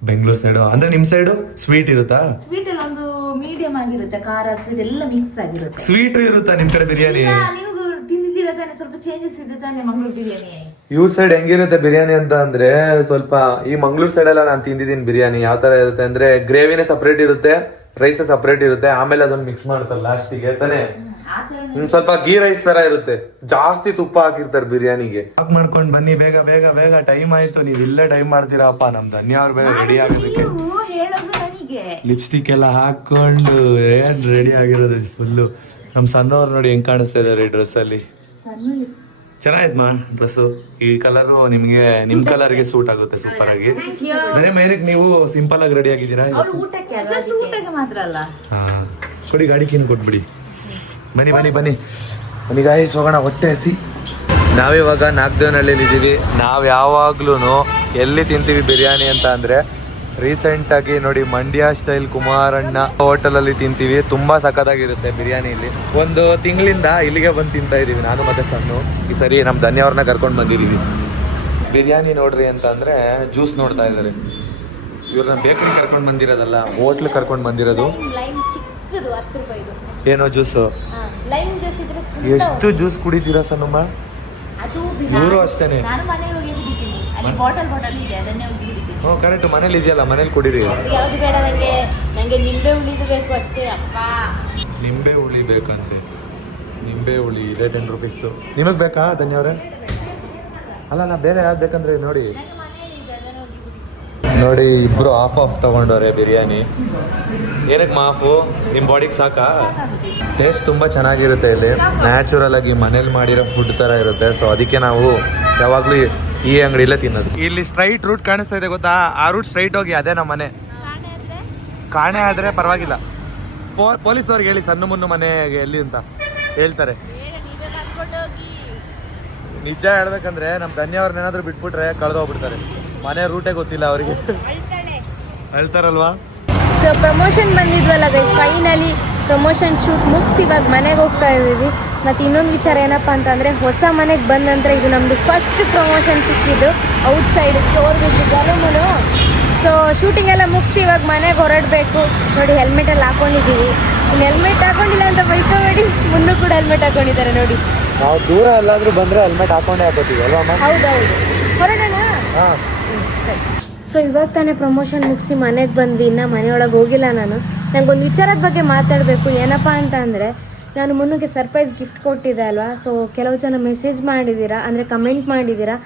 ಬೆಂಗಳೂರು ಸೈಡ್ ಅಂದ್ರೆ ನಿಮ್ ಸೈಡ್ ಸ್ವೀಟ್ ಇರುತ್ತಾ? ಸ್ವೀಟ್ ಎಲ್ಲ ಒಂದು ಮೀಡಿಯಂ ಆಗಿರುತ್ತೆ, ಖಾರ ಸ್ವೀಟ್ ಎಲ್ಲ ಮಿಕ್ಸ್ ಆಗಿರುತ್ತೆ. ಸ್ವೀಟ್ ಇರುತ್ತಾ ನಿಮ್ ಕಡೆ ಬಿರಿಯಾನಿ? ನೀವು ತಿಂದಿದ್ದೀರಾ ತಾನೆ, ಸ್ವಲ್ಪ ಚೇಂಜಸ್ ಇದೆ ತಾನೆ ಮಂಗಳೂರು ಬಿರಿಯಾನಿ. ಇವ್ರ ಸೈಡ್ ಹೆಂಗಿರುತ್ತೆ ಬಿರಿಯಾನಿ ಅಂತ ಅಂದ್ರೆ, ಸ್ವಲ್ಪ ಈ ಮಂಗಳೂರು ಸೈಡ್ ಎಲ್ಲ ನಾನು ತಿಂದಿದ್ದೀನಿ ಬಿರಿಯಾನಿ. ಯಾವ ತರ ಇರುತ್ತೆ ಅಂದ್ರೆ, ಗ್ರೇವಿನೇ ಸಪರೇಟ್ ಇರುತ್ತೆ, ರೈಸ್ ಸಪರೇಟ್ ಇರುತ್ತೆ, ಆಮೇಲೆ ಅದನ್ನ ಮಿಕ್ಸ್ ಮಾಡ್ತಾರೆ ಲಾಸ್ಟಿಗೆ ತಾನೆ. ಸ್ವಲ್ಪ ಗೀ ರೈಸ್ ತರ ಇರುತ್ತೆ, ಜಾಸ್ತಿ ತುಪ್ಪ ಹಾಕಿರ್ತಾರೆ ಬಿರಿಯಾನಿಗೆ. ಹಾಕ್ ಮಾಡ್ಕೊಂಡ್ ಬನ್ನಿ, ಬೇಗ ಬೇಗ ಬೇಗ, ಟೈಮ್ ಆಯ್ತು. ನೀವ್ ಇಲ್ಲೇ ಟೈಮ್ ಮಾಡ್ತೀರಪ್ಪ. ನಮ್ ಧನ್ಯ ಅವ್ರ ಬೇಗ ರೆಡಿ ಆಗೋದಕ್ಕೆ ಲಿಪ್ಸ್ಟಿಕ್ ಎಲ್ಲ ಹಾಕೊಂಡು ಏನ್ ರೆಡಿ ಆಗಿರೋದು ಫುಲ್ಲು. ನಮ್ ಸಣ್ಣವ್ರು ನೋಡಿ ಹೆಂಗ್ ಕಾಣಿಸ್ತಾ ಇದಾರೆ ಡ್ರೆಸ್ ಅಲ್ಲಿ. ಚೆನ್ನಾಗಿದ್ಮಾ ಡ್ರೆಸ್? ಈ ಕಲರ್ ನಿಮ್ಗೆ ನಿಮ್ ಕಲರ್ಗೆ ಸೂಟ್ ಆಗುತ್ತೆ ಸೂಪರ್ ಆಗಿ. ಅದೇ ಮೇಲಕ್ಕೆ ನೀವು ಸಿಂಪಲ್ ಆಗಿ ರೆಡಿ ಆಗಿದ್ದೀರಾ? ಊಟಕ್ಕೆ ಮಾತ್ರ ಅಲ್ಲ. ಹಾ, ಕೊಡಿ ಗಾಡಿ ಕಿನ್ ಕೊಟ್ಬಿಡಿ. ಬನ್ನಿ ಬನ್ನಿ ಬನ್ನಿ ಬನ್ನಿ ಗಾಯ್ಸ್, ಹೋಗೋಣ, ಹೊಟ್ಟೆ ಹಸಿ. ನಾವಿವಾಗ ನಾಗದೇವನಹಳ್ಳಿಲಿ ಇದ್ದೀವಿ. ನಾವು ಯಾವಾಗ್ಲೂ ಎಲ್ಲಿ ತಿಂತೀವಿ ಬಿರಿಯಾನಿ ಅಂತ ಅಂದ್ರೆ, ರೀಸೆಂಟ್ ಆಗಿ ನೋಡಿ ಮಂಡ್ಯ ಸ್ಟೈಲ್ ಕುಮಾರಣ್ಣ ಹೋಟೆಲ್ ಅಲ್ಲಿ ತಿಂತೀವಿ. ತುಂಬಾ ಸಖತ್ತಾಗಿರುತ್ತೆ ಬಿರಿಯಾನಿ ಇಲ್ಲಿ. ಒಂದು ತಿಂಗಳಿಂದ ಇಲ್ಲಿಗೆ ಬಂದು ತಿಂತಾ ಇದೀವಿ ನಾನು ಮತ್ತೆ ಸಣ್ಣ. ಈ ಸರಿ ನಮ್ ಧನ್ಯ ಅವ್ರನ್ನ ಕರ್ಕೊಂಡು ಬಂದಿದೀವಿ. ಬಿರಿಯಾನಿ ನೋಡ್ರಿ ಅಂತ ಅಂದ್ರೆ ಜ್ಯೂಸ್ ನೋಡ್ತಾ ಇದಾರೆ. ಇವ್ರನ್ನ ಬೇಕರಿ ಕರ್ಕೊಂಡು ಬಂದಿರೋದಲ್ಲ, ಹೋಟ್ಲ್ ಕರ್ಕೊಂಡು ಬಂದಿರೋದು. ಚಿಕ್ಕದು 10 ರೂಪಾಯಿದು ಏನೋ ಜ್ಯೂಸು. ಲೈಮ್ ಜ್ಯೂಸ್ ಇದ್ರೆ ಎಷ್ಟು ಜ್ಯೂಸ್ ಕುಡಿತೀರಾ ಸಣ್ಣಮ್ಮ? ಅದು ಇವರು ಅಷ್ಟೇನೆ. ನಾನು ಮನೆಗೆ ಹೋಗಿ ಬಿಡ್ತೀನಿ, ಅಲ್ಲಿ ಬಾಟಲ್ ಇದೆ, ಅದನ್ನೇ ಹೋಗಿ ಬಿಡ್ತೀನಿ. ಹ್ಞೂ ಕರೆಕ್ಟ್, ಮನೇಲಿ ಇದೆಯಲ್ಲ, ಮನೇಲಿ ಕುಡೀರಿ. ಯಾವ್ದು ಬೇಡ ನಂಗೆ ನಿಂಬೆ ಹುಳಿದು ಬೇಕು ಅಷ್ಟೇ. ಅಪ್ಪ ನಿಂಬೆ ಹುಳಿ ಬೇಕಂತೆ. ನಿಂಬೆ ಹುಳಿ ಇದೆ 10 ರೂಪೀಸ್ದು. ನಿಮಗೆ ಬೇಕಾ ಧನ್ಯವ್ರೆ? ಅಲ್ಲ ನಾ ಬೇರೆ ಯಾವ್ದು ಬೇಕಂದ್ರೆ ನೋಡಿ. ನೋಡಿ ಇಬ್ರು ಆಫ್ ತಗೊಂಡವ್ರೆ ಬಿರಿಯಾನಿ. ಏನಕ್ಕೆ ಮಾಫು? ನಿಮ್ಮ ಬಾಡಿಗೆ ಸಾಕಾ? ಟೇಸ್ಟ್ ತುಂಬ ಚೆನ್ನಾಗಿರುತ್ತೆ ಇಲ್ಲಿ. ನ್ಯಾಚುರಲ್ ಆಗಿ ಮನೇಲಿ ಮಾಡಿರೋ ಫುಡ್ ಥರ ಇರುತ್ತೆ. ಸೊ ಅದಕ್ಕೆ ನಾವು ಯಾವಾಗಲೂ ಈ ಅಂಗಡಿಯಲ್ಲೇ ತಿನ್ನೋದು. ಇಲ್ಲಿ ಸ್ಟ್ರೈಟ್ ರೂಟ್ ಕಾಣಿಸ್ತಾ ಇದೆ ಗೊತ್ತಾ? ಆ ರೂಟ್ ಸ್ಟ್ರೈಟ್ ಹೋಗಿ, ಅದೇ ನಮ್ಮ ಮನೆ. ಕಾಣೆ ಆದರೆ ಪರವಾಗಿಲ್ಲ, ಪೊಲೀಸ್ ಅವ್ರಿಗೆ ಹೇಳಿ ಸಣ್ಣ ಮುನ್ನು ಮನೆಗೆ ಎಲ್ಲಿ ಅಂತ ಹೇಳ್ತಾರೆ. ನಿಜ ಹೇಳ್ಬೇಕಂದ್ರೆ ನಮ್ಮ ಧನ್ಯ ಅವ್ರನ್ನ ಏನಾದರೂ ಬಿಟ್ಬಿಟ್ರೆ ಕಳೆದೋಗ್ಬಿಡ್ತಾರೆ. ಮನೆ ರೂಟೇ ಗೊತ್ತಿಲ್ಲ ಅವರಿಗೆ. ಹೇಳ್ತಾರಲ್ವಾ? ಸೊ ಪ್ರಮೋಷನ್ ಬಂದಿದ್ವಲ್ಲ ಗೈಸ್, ಫೈನಲಿ ಪ್ರಮೋಷನ್ ಶೂಟ್ ಮುಗಿಸಿ ಇವಾಗ ಮನೆಗೆ ಹೋಗ್ತಾ ಇದ್ದೀವಿ. ಮತ್ತು ಇನ್ನೊಂದು ವಿಚಾರ ಏನಪ್ಪ ಅಂತಂದರೆ, ಹೊಸ ಮನೆಗೆ ಬಂದ ನಂತರ ಇದು ನಮ್ಮದು ಫಸ್ಟ್ ಪ್ರಮೋಷನ್ ಸಿಕ್ಕಿದ್ದು ಔಟ್ಸೈಡ್ ಸ್ಟೋರ್ ಗರಮನು. ಸೊ ಶೂಟಿಂಗ್ ಎಲ್ಲ ಮುಗಿಸಿ ಇವಾಗ ಮನೆಗೆ ಹೊರಡಬೇಕು. ನೋಡಿ ಹೆಲ್ಮೆಟಲ್ಲಿ ಹಾಕೊಂಡಿದ್ದೀವಿ. ಇನ್ನು ಹೆಲ್ಮೆಟ್ ಹಾಕೊಂಡಿಲ್ಲ ಅಂತ ಬೈಕೋಬೇಡಿ, ಮುನ್ನೂ ಕೂಡ ಹೆಲ್ಮೆಟ್ ಹಾಕೊಂಡಿದ್ದಾರೆ ನೋಡಿ. ನಾವು ದೂರ ಎಲ್ಲಾದರೂ ಬಂದರೆ ಹೆಲ್ಮೆಟ್ ಹಾಕೊಂಡೇ ಹಾಕೋತೀವಿ ಅಲ್ವಾ? ಹೌದೌದು, ಹೊರಡೋಣ. ಹಾಂ ಸರಿ. ಸೊ ಇವಾಗ ತಾನೇ ಪ್ರಮೋಷನ್ ಮುಗಿಸಿ ಮನೆಗೆ ಬಂದ್ವಿ, ಇನ್ನು ಮನೆಯೊಳಗೆ ಹೋಗಿಲ್ಲ ನಾನು. ನನಗೊಂದು ವಿಚಾರದ ಬಗ್ಗೆ ಮಾತಾಡಬೇಕು. ಏನಪ್ಪ ಅಂತ ಅಂದರೆ, ನಾನು ಮುನ್ನುಗೆ ಸರ್ಪ್ರೈಸ್ ಗಿಫ್ಟ್ ಕೊಟ್ಟಿದ್ದೆ ಅಲ್ವಾ. ಸೊ ಕೆಲವು ಜನ ಮೆಸೇಜ್ ಮಾಡಿದ್ದೀರಾ, ಅಂದರೆ ಕಮೆಂಟ್ ಮಾಡಿದ್ದೀರಾ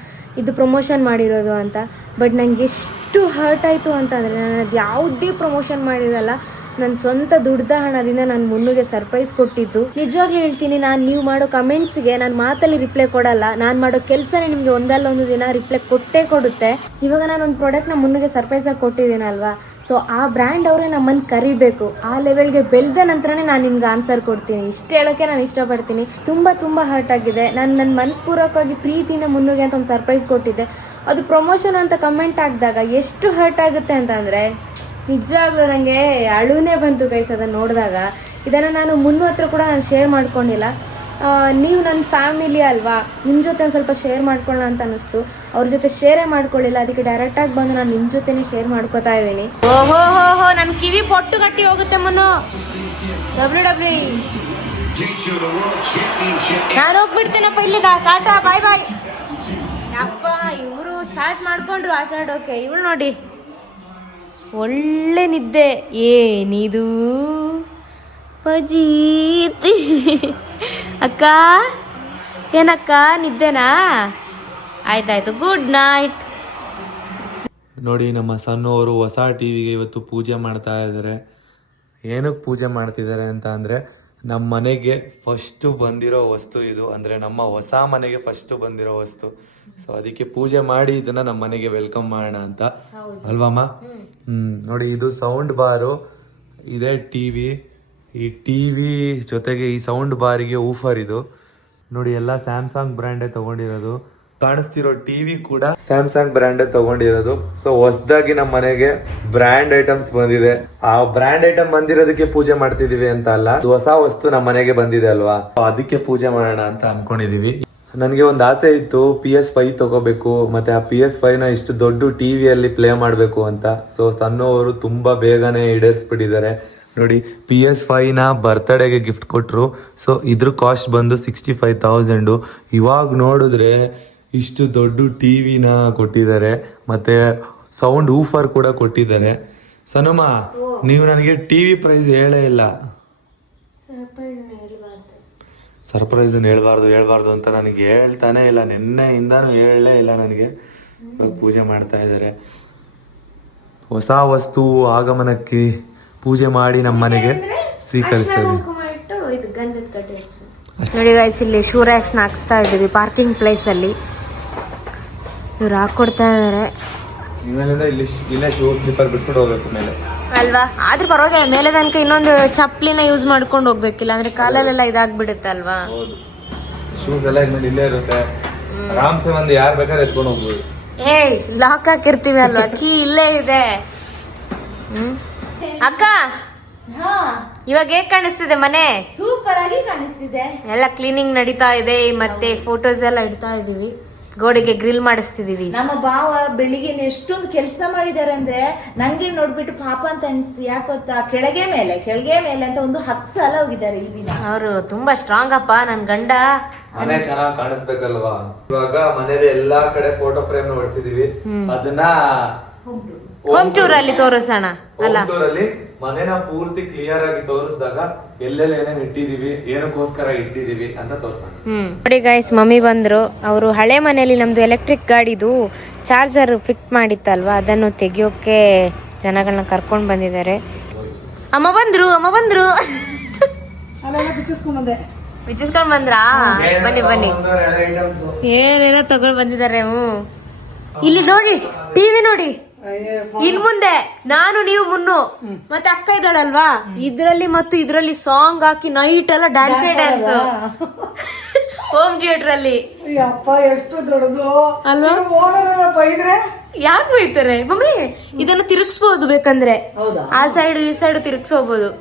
ಇದು ಪ್ರಮೋಷನ್ ಮಾಡಿರೋದು ಅಂತ. ಬಟ್ ನನಗೆ ಎಷ್ಟು ಹರ್ಟ್ ಆಯಿತು ಅಂತಂದರೆ, ನಾನು ಅದು ಯಾವುದೇ ಪ್ರಮೋಷನ್ ಮಾಡಿರಲ್ಲ, ನನ್ನ ಸ್ವಂತ ದುಡ್ದ ಹಣದಿಂದ ನಾನು ಮುನ್ನುಗೆ ಸರ್ಪ್ರೈಸ್ ಕೊಟ್ಟಿದ್ದು. ನಿಜವಾಗ್ಲೂ ಹೇಳ್ತೀನಿ, ನೀವು ಮಾಡೋ ಕಮೆಂಟ್ಸ್ಗೆ ನಾನು ಮಾತಲ್ಲಿ ರಿಪ್ಲೈ ಕೊಡಲ್ಲ. ನಾನು ಮಾಡೋ ಕೆಲಸನೇ ನಿಮಗೆ ಒಂದಲ್ಲ ಒಂದು ದಿನ ರಿಪ್ಲೈ ಕೊಟ್ಟೇ ಕೊಡುತ್ತೆ. ಇವಾಗ ನಾನು ಒಂದು ಪ್ರಾಡಕ್ಟ್ನ ಮುನ್ನುಗೆ ಸರ್ಪ್ರೈಸಾಗಿ ಕೊಟ್ಟಿದ್ದೀನಲ್ವಾ. ಸೊ ಆ ಬ್ರ್ಯಾಂಡ್ ಅವರೇ ನಮ್ಮನ್ನು ಕರಿಬೇಕು. ಆ ಲೆವೆಲ್ಗೆ ಬೆಳೆದ ನಂತರನೇ ನಾನು ನಿಮ್ಗೆ ಆನ್ಸರ್ ಕೊಡ್ತೀನಿ. ಇಷ್ಟು ಹೇಳೋಕ್ಕೆ ನಾನು ಇಷ್ಟಪಡ್ತೀನಿ. ತುಂಬ ಹರ್ಟ್ ಆಗಿದೆ. ನಾನು ನನ್ನ ಮನಸ್ಪೂರ್ವಕವಾಗಿ ಪ್ರೀತಿನ ಮುನ್ನುಗೆ ಅಂತ ಒಂದು ಸರ್ಪ್ರೈಸ್ ಕೊಟ್ಟಿದ್ದೆ. ಅದು ಪ್ರಮೋಷನ್ ಅಂತ ಕಮೆಂಟ್ ಹಾಕಿದಾಗ ಎಷ್ಟು ಹರ್ಟ್ ಆಗುತ್ತೆ ಅಂತಂದರೆ, ನಿಜವಾಗ್ಲೂ ನನಗೆ ಅಳುನೇ ಬಂತು ಗೈಸ್ ಅದನ್ನು ನೋಡಿದಾಗ. ಇದನ್ನು ನಾನು ಮುನ್ನು ಹತ್ರ ಕೂಡ ನಾನು ಶೇರ್ ಮಾಡ್ಕೊಂಡಿಲ್ಲ. ನೀವು ನನ್ನ ಫ್ಯಾಮಿಲಿ ಅಲ್ವಾ, ನಿಮ್ಮ ಜೊತೆ ಒಂದು ಸ್ವಲ್ಪ ಶೇರ್ ಮಾಡ್ಕೊಳ್ಳೋಣ ಅಂತ ಅನ್ನಿಸ್ತು. ಅವ್ರ ಜೊತೆ ಶೇರೇ ಮಾಡ್ಕೊಳ್ಳಿಲ್ಲ, ಅದಕ್ಕೆ ಡೈರೆಕ್ಟಾಗಿ ಬಂದು ನಾನು ನಿಮ್ಮ ಜೊತೆನೇ ಶೇರ್ ಮಾಡ್ಕೋತಾ ಇದ್ದೀನಿ. ಓಹೋ ನನ್ನ ಕಿವಿ ಪೊಟ್ಟು ಕಟ್ಟಿ ಹೋಗುತ್ತೆ ಮುನ್ನು. WWE ನಾನು ಹೋಗ್ಬಿಡ್ತೇನಪ್ಪ ಇಲ್ಲಿಗ. ಟಾಟಾ ಬಾಯ್ ಬಾಯ್. ಅಪ್ಪ ಇವರು ಸ್ಟಾರ್ಟ್ ಮಾಡ್ಕೊಂಡ್ರು ಆಟ ಆಡೋಕೆ. ಇವಳು ನೋಡಿ ಒಳ್ಳೆ ನಿದ್ದೆ. ಏನಿದು ಪಜೀತಿ. ಅಕ್ಕ ಏನಕ್ಕ ನಿದ್ದೆನಾ? ಆಯ್ತಾಯ್ತು, ಗುಡ್ ನೈಟ್. ನೋಡಿ ನಮ್ಮ ಸಣ್ಣವರು ಹೊಸ ಟಿವಿಗೆ ಇವತ್ತು ಪೂಜೆ ಮಾಡ್ತಾ ಇದ್ದಾರೆ. ಏನಕ್ಕೆ ಪೂಜೆ ಮಾಡ್ತಿದ್ದಾರೆ ಅಂತ ಅಂದರೆ, ನಮ್ಮ ಮನೆಗೆ ಫಸ್ಟು ಬಂದಿರೋ ವಸ್ತು ಇದು. ಅಂದರೆ ನಮ್ಮ ಹೊಸ ಮನೆಗೆ ಫಸ್ಟು ಬಂದಿರೋ ವಸ್ತು. ಸೊ ಅದಕ್ಕೆ ಪೂಜೆ ಮಾಡಿ ಇದನ್ನ ನಮ್ಮ ಮನೆಗೆ ವೆಲ್ಕಮ್ ಮಾಡೋಣ ಅಂತ ಅಲ್ವಮ್ಮ? ನೋಡಿ ಇದು ಸೌಂಡ್ ಬಾರು. ಇದೇ ಟಿವಿ. ಈ ಟಿವಿ ಜೊತೆಗೆ ಈ ಸೌಂಡ್ ಬಾರಿಗೆ ಊಫರ್ ಇದು ನೋಡಿ, ಎಲ್ಲ ಸ್ಯಾಮ್ಸಂಗ್ ಬ್ರ್ಯಾಂಡೇ ತಗೊಂಡಿರೋದು. ಕಾಣಿಸ್ತಿರೋ ಟಿವಿ ಕೂಡ ಸ್ಯಾಮ್ಸಂಗ್ ಬ್ರ್ಯಾಂಡೇ ತಗೊಂಡಿರೋದು. ಸೊ ಹೊಸದಾಗಿ ನಮ್ಮ ಮನೆಗೆ ಬ್ರ್ಯಾಂಡ್ ಐಟಮ್ಸ್ ಬಂದಿದೆ. ಆ ಬ್ರ್ಯಾಂಡ್ ಐಟಮ್ ಬಂದಿರೋದಕ್ಕೆ ಪೂಜೆ ಮಾಡ್ತಿದೀವಿ ಅಂತ ಅಲ್ಲ, ಹೊಸ ವಸ್ತು ನಮ್ಮ ಮನೆಗೆ ಬಂದಿದೆ ಅಲ್ವಾ, ಅದಕ್ಕೆ ಪೂಜೆ ಮಾಡೋಣ ಅಂತ ಅನ್ಕೊಂಡಿದೀವಿ. ನನಗೆ ಒಂದು ಆಸೆ ಇತ್ತು PS5 ತಗೋಬೇಕು, ಮತ್ತೆ ಆ PS5 ನ ಇಷ್ಟು ದೊಡ್ಡ ಟಿವಿಯಲ್ಲಿ ಪ್ಲೇ ಮಾಡಬೇಕು ಅಂತ. ಸೊ ಸಣ್ಣವರು ತುಂಬಾ ಬೇಗನೆ ಈಡೇರಿಸ್ಬಿಟ್ಟಿದ್ದಾರೆ ನೋಡಿ. PS5 ನ ಬರ್ತ್ಡೇಗೆ ಗಿಫ್ಟ್ ಕೊಟ್ರು. ಸೊ ಇದ್ರ ಕಾಸ್ಟ್ ಬಂದು 65,000. ಇವಾಗ ನೋಡಿದ್ರೆ ಇಷ್ಟು ದೊಡ್ಡ ಟಿವಿನ ಕೊಟ್ಟಿದ್ದಾರೆ, ಮತ್ತೆ ಸೌಂಡ್ ಊಫರ್ ಕೂಡ ಕೊಟ್ಟಿದ್ದಾರೆ. ಸನಮ್ಮ, ನೀವು ನನಗೆ ಟಿವಿ ಪ್ರೈಸ್ ಹೇಳೇ ಇಲ್ಲ. ಸರ್ಪ್ರೈಸ್ ಹೇಳ್ಬಾರ್ದು ಅಂತ ನನಗೆ ಹೇಳ್ತಾನೆ ಇಲ್ಲ, ನಿನ್ನೆಯಿಂದಾನು ಹೇಳಲೇ ಇಲ್ಲ ನನಗೆ. ಪೂಜೆ ಮಾಡ್ತಾ ಇದ್ದಾರೆ. ಹೊಸ ವಸ್ತು ಆಗಮನಕ್ಕೆ ಪೂಜೆ ಮಾಡಿ ನಮ್ಮ ಮನೆಗೆ ಸ್ವೀಕರಿಸ್ತಾರೆ. ನೋಡಿ ಗೈಸ್, ಇಲ್ಲಿ ಶೂ ರ್ಯಾಕ್ಸ್ ಹಾಕ್ಸ್ತಾ ಇದ್ದೀವಿ ಪಾರ್ಕಿಂಗ್ ಪ್ಲೇಸ್ ಅಲ್ಲಿ. ಇವ್ರು ಹಾಕೊಡ್ತಾ ಇದಾರೆ. ಇಲ್ಲೇ ಶೂ ಸ್ಲಿಪ್ಪರ್ ಬಿಟ್ಬಿಟ್ಟು ಹೋಗ್ಬೇಕು ಮೇಲೆ ಅಲ್ವಾ? ಆದ್ರೆ ಪರವಾಗಿಲ್ಲ, ಮೇಲೆ ತನಕ ಇನ್ನೊಂದು ಚಪ್ಪಲಿನ ಯೂಸ್ ಮಾಡ್ಕೊಂಡು ಹೋಗ್ಬೇಕಿಲ್ಲ ಅಂದ್ರೆ ಕಾಲಲ್ಲೆಲ್ಲ ಇದಾಗ್ಬಿಡುತ್ತೆ ಅಲ್ವಾ. ಶೂಸ್ ಎಲ್ಲ ಇಲ್ಲೇ ಇರುತ್ತೆ, ಆರಾಮ್ಸೆ ಒಂದು ಯಾರು ಬೇಕಾದ್ರೆ ಎತ್ಕೊಂಡು ಹೋಗ್ಬೋದು. ಲಾಕ್ ಹಾಕಿರ್ತೀವಿ ಅಲ್ವಾ, ಕೀ ಇಲ್ಲೇ ಇದೆ. ಅಕ್ಕ, ಇವಾಗ ಹೇಗ್ ಕಾಣಿಸ್ತಿದೆ ಮನೆ? ಸೂಪರ್ ಆಗಿ ಕಾಣಿಸ್ತಿದೆ. ಎಲ್ಲ ಕ್ಲೀನಿಂಗ್ ನಡೀತಾ ಇದೆ, ಮತ್ತೆ ಫೋಟೋಸ್ ಎಲ್ಲ ಇಡ್ತಾ ಇದೀವಿ, ಗೋಡೆಗೆ ಗ್ರಿಲ್ ಮಾಡಿಸ್ತಿದೀವಿ. ನಮ್ಮ ಭಾವ ಬೆಳಿಗ್ಗೆ ಎಷ್ಟೊಂದು ಕೆಲಸ ಮಾಡಿದಾರೆ ಅಂದ್ರೆ ನಂಗೆ ನೋಡ್ಬಿಟ್ಟು ಪಾಪ ಅಂತ ಅನ್ಸ್ತು. ಯಾಕೆ ಗೊತ್ತಾ, ಕೆಳಗೆ ಮೇಲೆ ಅಂತ ಒಂದು 10 ಸಲ ಹೋಗಿದ್ದಾರೆ ಈ ದಿನ. ಅವರು ತುಂಬಾ ಸ್ಟ್ರಾಂಗ್ ಅಪ್ಪ, ನನ್ ಗಂಡ. ಮನೆ ಚೆನ್ನಾಗಿ ಕಾಣಿಸ್ಬೇಕಲ್ವಾ. ಇವಾಗ ಮನೇಲಿ ಎಲ್ಲಾ ಕಡೆ ಫೋಟೋ ಫ್ರೇಮ್ ಹೊಡ್ಸಿದೀವಿ. ಅದನ್ನ ಹೋಮ್ ಟೂರ್ ಅಲ್ಲಿ ತೋರಿಸೋಣ ಅಲ್ಲ. ಹೋಮ್ ಟೂರ್ ಅಲ್ಲಿ ಮನೆನ ಪೂರ್ತಿ ಕ್ಲಿಯರ್ ಆಗಿ ತೋರಿಸಿದಾಗ ಎಲ್ಲೆಲ್ಲ ಏನೇನ್ ಇಟ್ಟಿದೀವಿ, ಏನಕ್ಕೋಸ್ಕರ ಇಟ್ಟಿದೀವಿ ಅಂತ ತೋರ್ಸೋಣ. ನೋಡಿ ಗೈಸ್, ಮಮ್ಮಿ ಬಂದ್ರು. ಅವರು ಹಳೆ ಮನೆಯಲ್ಲಿ ನಮ್ದು ಎಲೆಕ್ಟ್ರಿಕ್ ಗಾಡಿದು ಚಾರ್ಜರ್ ಫಿಟ್ ಮಾಡಿತ್ತಲ್ವಾ, ಅದನ್ನು ತೆಗಿಯೋಕೆ ಜನಗಳನ್ನ ಕರ್ಕೊಂಡ್ ಬಂದಿದ್ದಾರೆ. ಅಮ್ಮ ಬಂದ್ರು ಬಿಚ್ಚಿಸ್ಕೊಂಡ್ ಬಂದ್ರಾ? ಬನ್ನಿ ಏನೇನೋ ತಗೊಂಡ್ ಬಂದಿದ್ದಾರೆ. ಇಲ್ಲಿ ನೋಡಿ, ಟಿವಿ ನೋಡಿ. ಇನ್ ಮುಂದೆ ನಾನು, ನೀವು, ಮುನ್ನು ಮತ್ತೆ ಅಕ್ಕ ಇದ್ದಾಳಲ್ವಾ, ಇದ್ರಲ್ಲಿ ಸಾಂಗ್ ಹಾಕಿ ನೈಟ್ ಎಲ್ಲ ಡ್ಯಾನ್ಸ್ ಹೋಮ್ ಥಿಯೇಟರ್ ಅಲ್ಲಿ. ಎಷ್ಟು ದೊಡ್ಡದು ಅಲ್ವಾ? ಯಾಕೆ ಬೈತಾರೆ ಮಮ್ಮಿ? ಇದನ್ನು ತಿರುಗಿಸಬಹುದು ಬೇಕಂದ್ರೆ, ಆ ಸೈಡ್ ಈ ಸೈಡ್ ತಿರುಗಿಸಬಹುದು.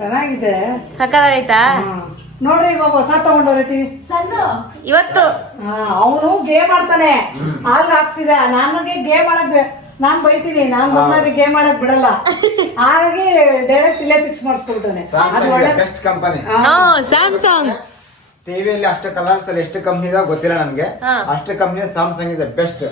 ಚೆನ್ನಾಗಿದೆ, ಸಕ್ಕತ್ತಾಯ್ತಾ? ನೋಡ್ರಿ, ಇವಾಗ ಹೊಸ ತಗೊಂಡವ್ರೆ ಟಿವಿ ಸಣ್ಣ. ಇವತ್ತು ಅವನು ಗೇಮ್ ಆಡ್ತಾನೆ, ಆಗ ಹಾಕ್ಸಿದ. ನನಗೆ ಗೇಮ್ ಆಡಕ್ ನಾನ್ ಬೈತೀನಿ, ನಾನ್ ಬಂದಾಗ ಗೇಮ್ ಆಡಕ್ ಬಿಡಲ್ಲ. ಹಾಗಾಗಿ ಡೈರೆಕ್ಟ್ ಇಲ್ಲೇ ಫಿಕ್ಸ್ ಮಾಡಿಸ್ಕೊಳ್ತಾನೆ. Best company Samsung. ಟಿವಿಯಲ್ಲಿ ಅಷ್ಟು ಕಲರ್ಸ್ ಅಲ್ಲಿ ಎಷ್ಟು ಕಂಪ್ನಿ ಇದಾವ ಗೊತ್ತಿಲ್ಲ ನನ್ಗೆ. ಅಷ್ಟು ಕಂಪ್ನಿ ಸ್ಯಾಮ್ಸಂಗ್ ಇದೆ ಬೆಸ್ಟ್.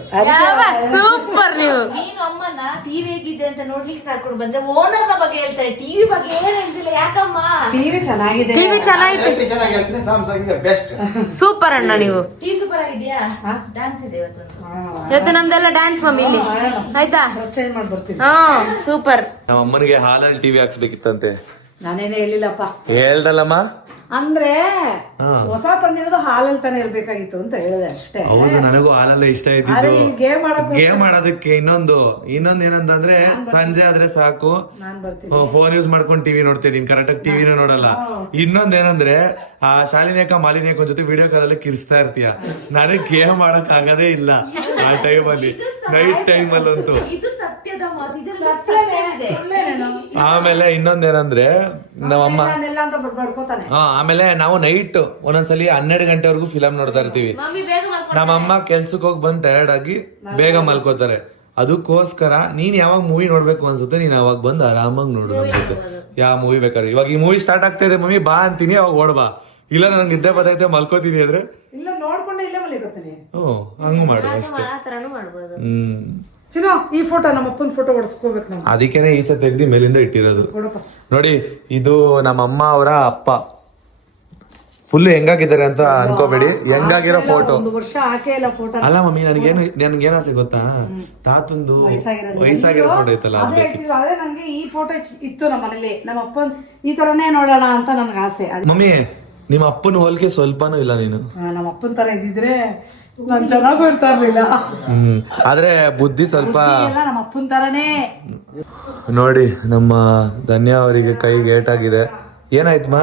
ಸೂಪರ್. ನೀವು ನೀನು ಅಮ್ಮನ ಟಿವಿ ಹೇಗಿದೆ ಅಂತ ನೋಡ್ಲಿಕ್ಕೆ ಕರ್ಕೊಂಡು ಬಂದ್ರೆ ಓನರ್ ನ ಬಗ್ಗೆ ಹೇಳ್ತಾರೆ, ಟಿವಿ ಬಗ್ಗೆ ಏನ್ ಹೇಳ್ತಿಲ್ಲ. ಯಾಕಮ್ಮ? ಟಿವಿ ಚೆನ್ನಾಗಿದೆ, ಟಿವಿ ಚೆನ್ನಾಗಿದೆ, ಚೆನ್ನಾಗಿ ಹೇಳ್ತೀನಿ, ಸ್ಯಾಮ್ಸಂಗ್ ಇದೆ ಬೆಸ್ಟ್. ಸೂಪರ್ ಅಣ್ಣ. ನೀವು ಟಿವಿ ಸೂಪರ್ ಆಗಿದ್ಯಾ? ಡ್ಯಾನ್ಸ್ ಇದೆ ಇವತ್ತು ನಮ್ದೆಲ್ಲ ಡ್ಯಾನ್ಸ್ ಮಮ್ಮಿ ಇಲ್ಲಿ, ಆಯ್ತಾ? ಚೇಂಜ್ ಮಾಡಿ ಬರ್ತೀನಿ. ಸೂಪರ್. ನಮ್ಮ ಅಮ್ಮನಿಗೆ ಹಾಲಲ್ಲಿ ಟಿವಿ ಹಾಕ್ಸ್ಬೇಕಿತ್ತಂತೆ. ನಾನೇನು ಹೇಳಿಲ್ಲಪ್ಪ. ಹೇಳ್ದಲ್ಲಮ್ಮ, ಅಂದ್ರೆ ಹೊಸ ತಂದಿರೋದು ಹಾಲಲ್ಲಿ ತಾನೇ ಇರ್ಬೇಕಾಗಿತ್ತು ಅಂತ ಹೇಳಿದೆ ಅಷ್ಟೇ. ಹೌದು, ನನಗೂ ಹಾಲಲ್ಲೇ ಇಷ್ಟ ಇದ್ದಿದ್ದು. ಗೇಮ್ ಆಡೋದಕ್ಕೆ ಇನ್ನೊಂದು ಏನಂತಂದ್ರೆ, ಸಂಜೆ ಆದ್ರೆ ಸಾಕು ಫೋನ್ ಯೂಸ್ ಮಾಡ್ಕೊಂಡು ಟಿವಿ ನೋಡ್ತೀನಿ, ಕರೆಕ್ಟ್ ಆಗಿ ಟಿವಿನ ನೋಡಲ್ಲ. ಇನ್ನೊಂದೇನಂದ್ರೆ, ಆ ಶಾಲಿನೇಕ ಮಾಲಿನೇಕ ಜೊತೆ ವಿಡಿಯೋ ಕಾಲಲ್ಲಿ ಕಿರ್ಸ್ತಾ ಇರ್ತೀಯ. ನನಗೆ ಗೇಮ್ ಆಡಕ್ ಆಗದೇ ಇಲ್ಲ ಆ ಟೈಮಲ್ಲಿ, ನೈಟ್ ಟೈಮಲ್ಲಂತೂ. ಇದು ಸತ್ಯದ ಮಾತು, ಇದು ಆಮೇಲೆ ಇನ್ನೊಂದೇನಂದ್ರೆ, ನಮ್ಮಮ್ಮ ಆಮೇಲೆ ನಾವು ನೈಟ್ ಒಂದೊಂದ್ಸಲಿ 12 ಗಂಟೆವರೆಗೂ ಫಿಲಮ್ ನೋಡ್ತಾ ಇರ್ತೀವಿ. ನಮ್ಮಮ್ಮ ಕೆಲ್ಸಕ್ಕೆ ಹೋಗಿ ಬಂದು ಟಯರ್ಡ್ ಆಗಿ ಬೇಗ ಮಲ್ಕೋತಾರೆ. ಅದಕ್ಕೋಸ್ಕರ ನೀನ್ ಯಾವಾಗ ಮೂವಿ ನೋಡ್ಬೇಕು ಅನ್ಸುತ್ತೆ, ನೀನ್ ಅವಾಗ ಬಂದು ಆರಾಮಾಗಿ ನೋಡು. ಯಾವ ಮೂವಿ ಬೇಕಾದ್ರೆ, ಇವಾಗ ಈ ಮೂವಿ ಸ್ಟಾರ್ಟ್ ಆಗ್ತಾ ಇದೆ ಮಮ್ಮಿ ಬಾ ಅಂತೀನಿ, ಅವಾಗ ಓಡ್ಬಾ. ಇಲ್ಲ ನನ್ಗೆ ನಿದ್ದೆ ಬರ್ತೈತೆ ಮಲ್ಕೋತೀನಿ ಅಂದ್ರೆ ಇಲ್ಲ ನೋಡ್ಕೊಂಡೆ ಇಲ್ಲೇ ಮಲಿಕೋತೀನಿ. ಹಂಗೂ ಮಾಡು ಅಷ್ಟೇ. ಚಿನ್ನೋ, ಈ ಫೋಟೋ ನಮ್ಮ ಅಪ್ಪನ ಫೋಟೋ ಹೊಡ್ಸ್ಕೋಬೇಕು ನಾವು. ಅದಕ್ಕೇನೆ ಈಚೆ ತೆಗ್ದಿ ಮೇಲಿಂದ ಇಟ್ಟಿರೋದು ನೋಡಿ. ಇದು ನಮ್ಮಮ್ಮ ಅವರ ಅಪ್ಪ. ಫುಲ್ ಹೆಂಗಾಗಿದ್ದಾರೆ ಅಂತ ಅನ್ಕೋಬೇಡಿ, ಹೆಂಗಾಗಿರೋ ಫೋಟೋ. ವರ್ಷ ಹಾಕೇ ಇಲ್ಲ ಫೋಟೋ. ಅಲ್ಲ ಮಮ್ಮಿ, ನನ್ಗೇನ್ ಆಸೆ ಗೊತ್ತಾ, ತಾತಂದು ವಯಸ್ಸಾಗಿರೋ ಫೋಟೋ ಐತಲ್ಲ, ಅದೇ ನಂಗೆ ಈ ಫೋಟೋ ಇತ್ತು ನಮ್ಮ ಮನೇಲಿ. ನಮ್ಮ ಅಪ್ಪನ್ ಈ ತರನೇ ನೋಡೋಣ ಅಂತ ನನ್ಗೆ ಆಸೆ. ಮಮ್ಮಿ ನಿಮ್ಮ ಅಪ್ಪನ ಹೋಲಿಕೆ ಸ್ವಲ್ಪನೂ ಇಲ್ಲ ನೀನು. ನಮ್ಮ ಅಪ್ಪನ ತರ ಇದ್ದಿದ್ರೆ ನಾನು ಚೆನ್ನಾಗೂ ಇರ್ತಾ ಇರ್ಲಿಲ್ಲ. ಆದ್ರೆ ಬುದ್ಧಿ ಸ್ವಲ್ಪ ಎಲ್ಲ ನಮ್ಮ ಅಪ್ಪನ ತರನೇ. ನೋಡಿ ನಮ್ಮ ಧನ್ಯ ಅವರಿಗೆ ಕೈಗೆ ಏಟಾಗಿದೆ. ಏನಾಯ್ತಮ್ಮ?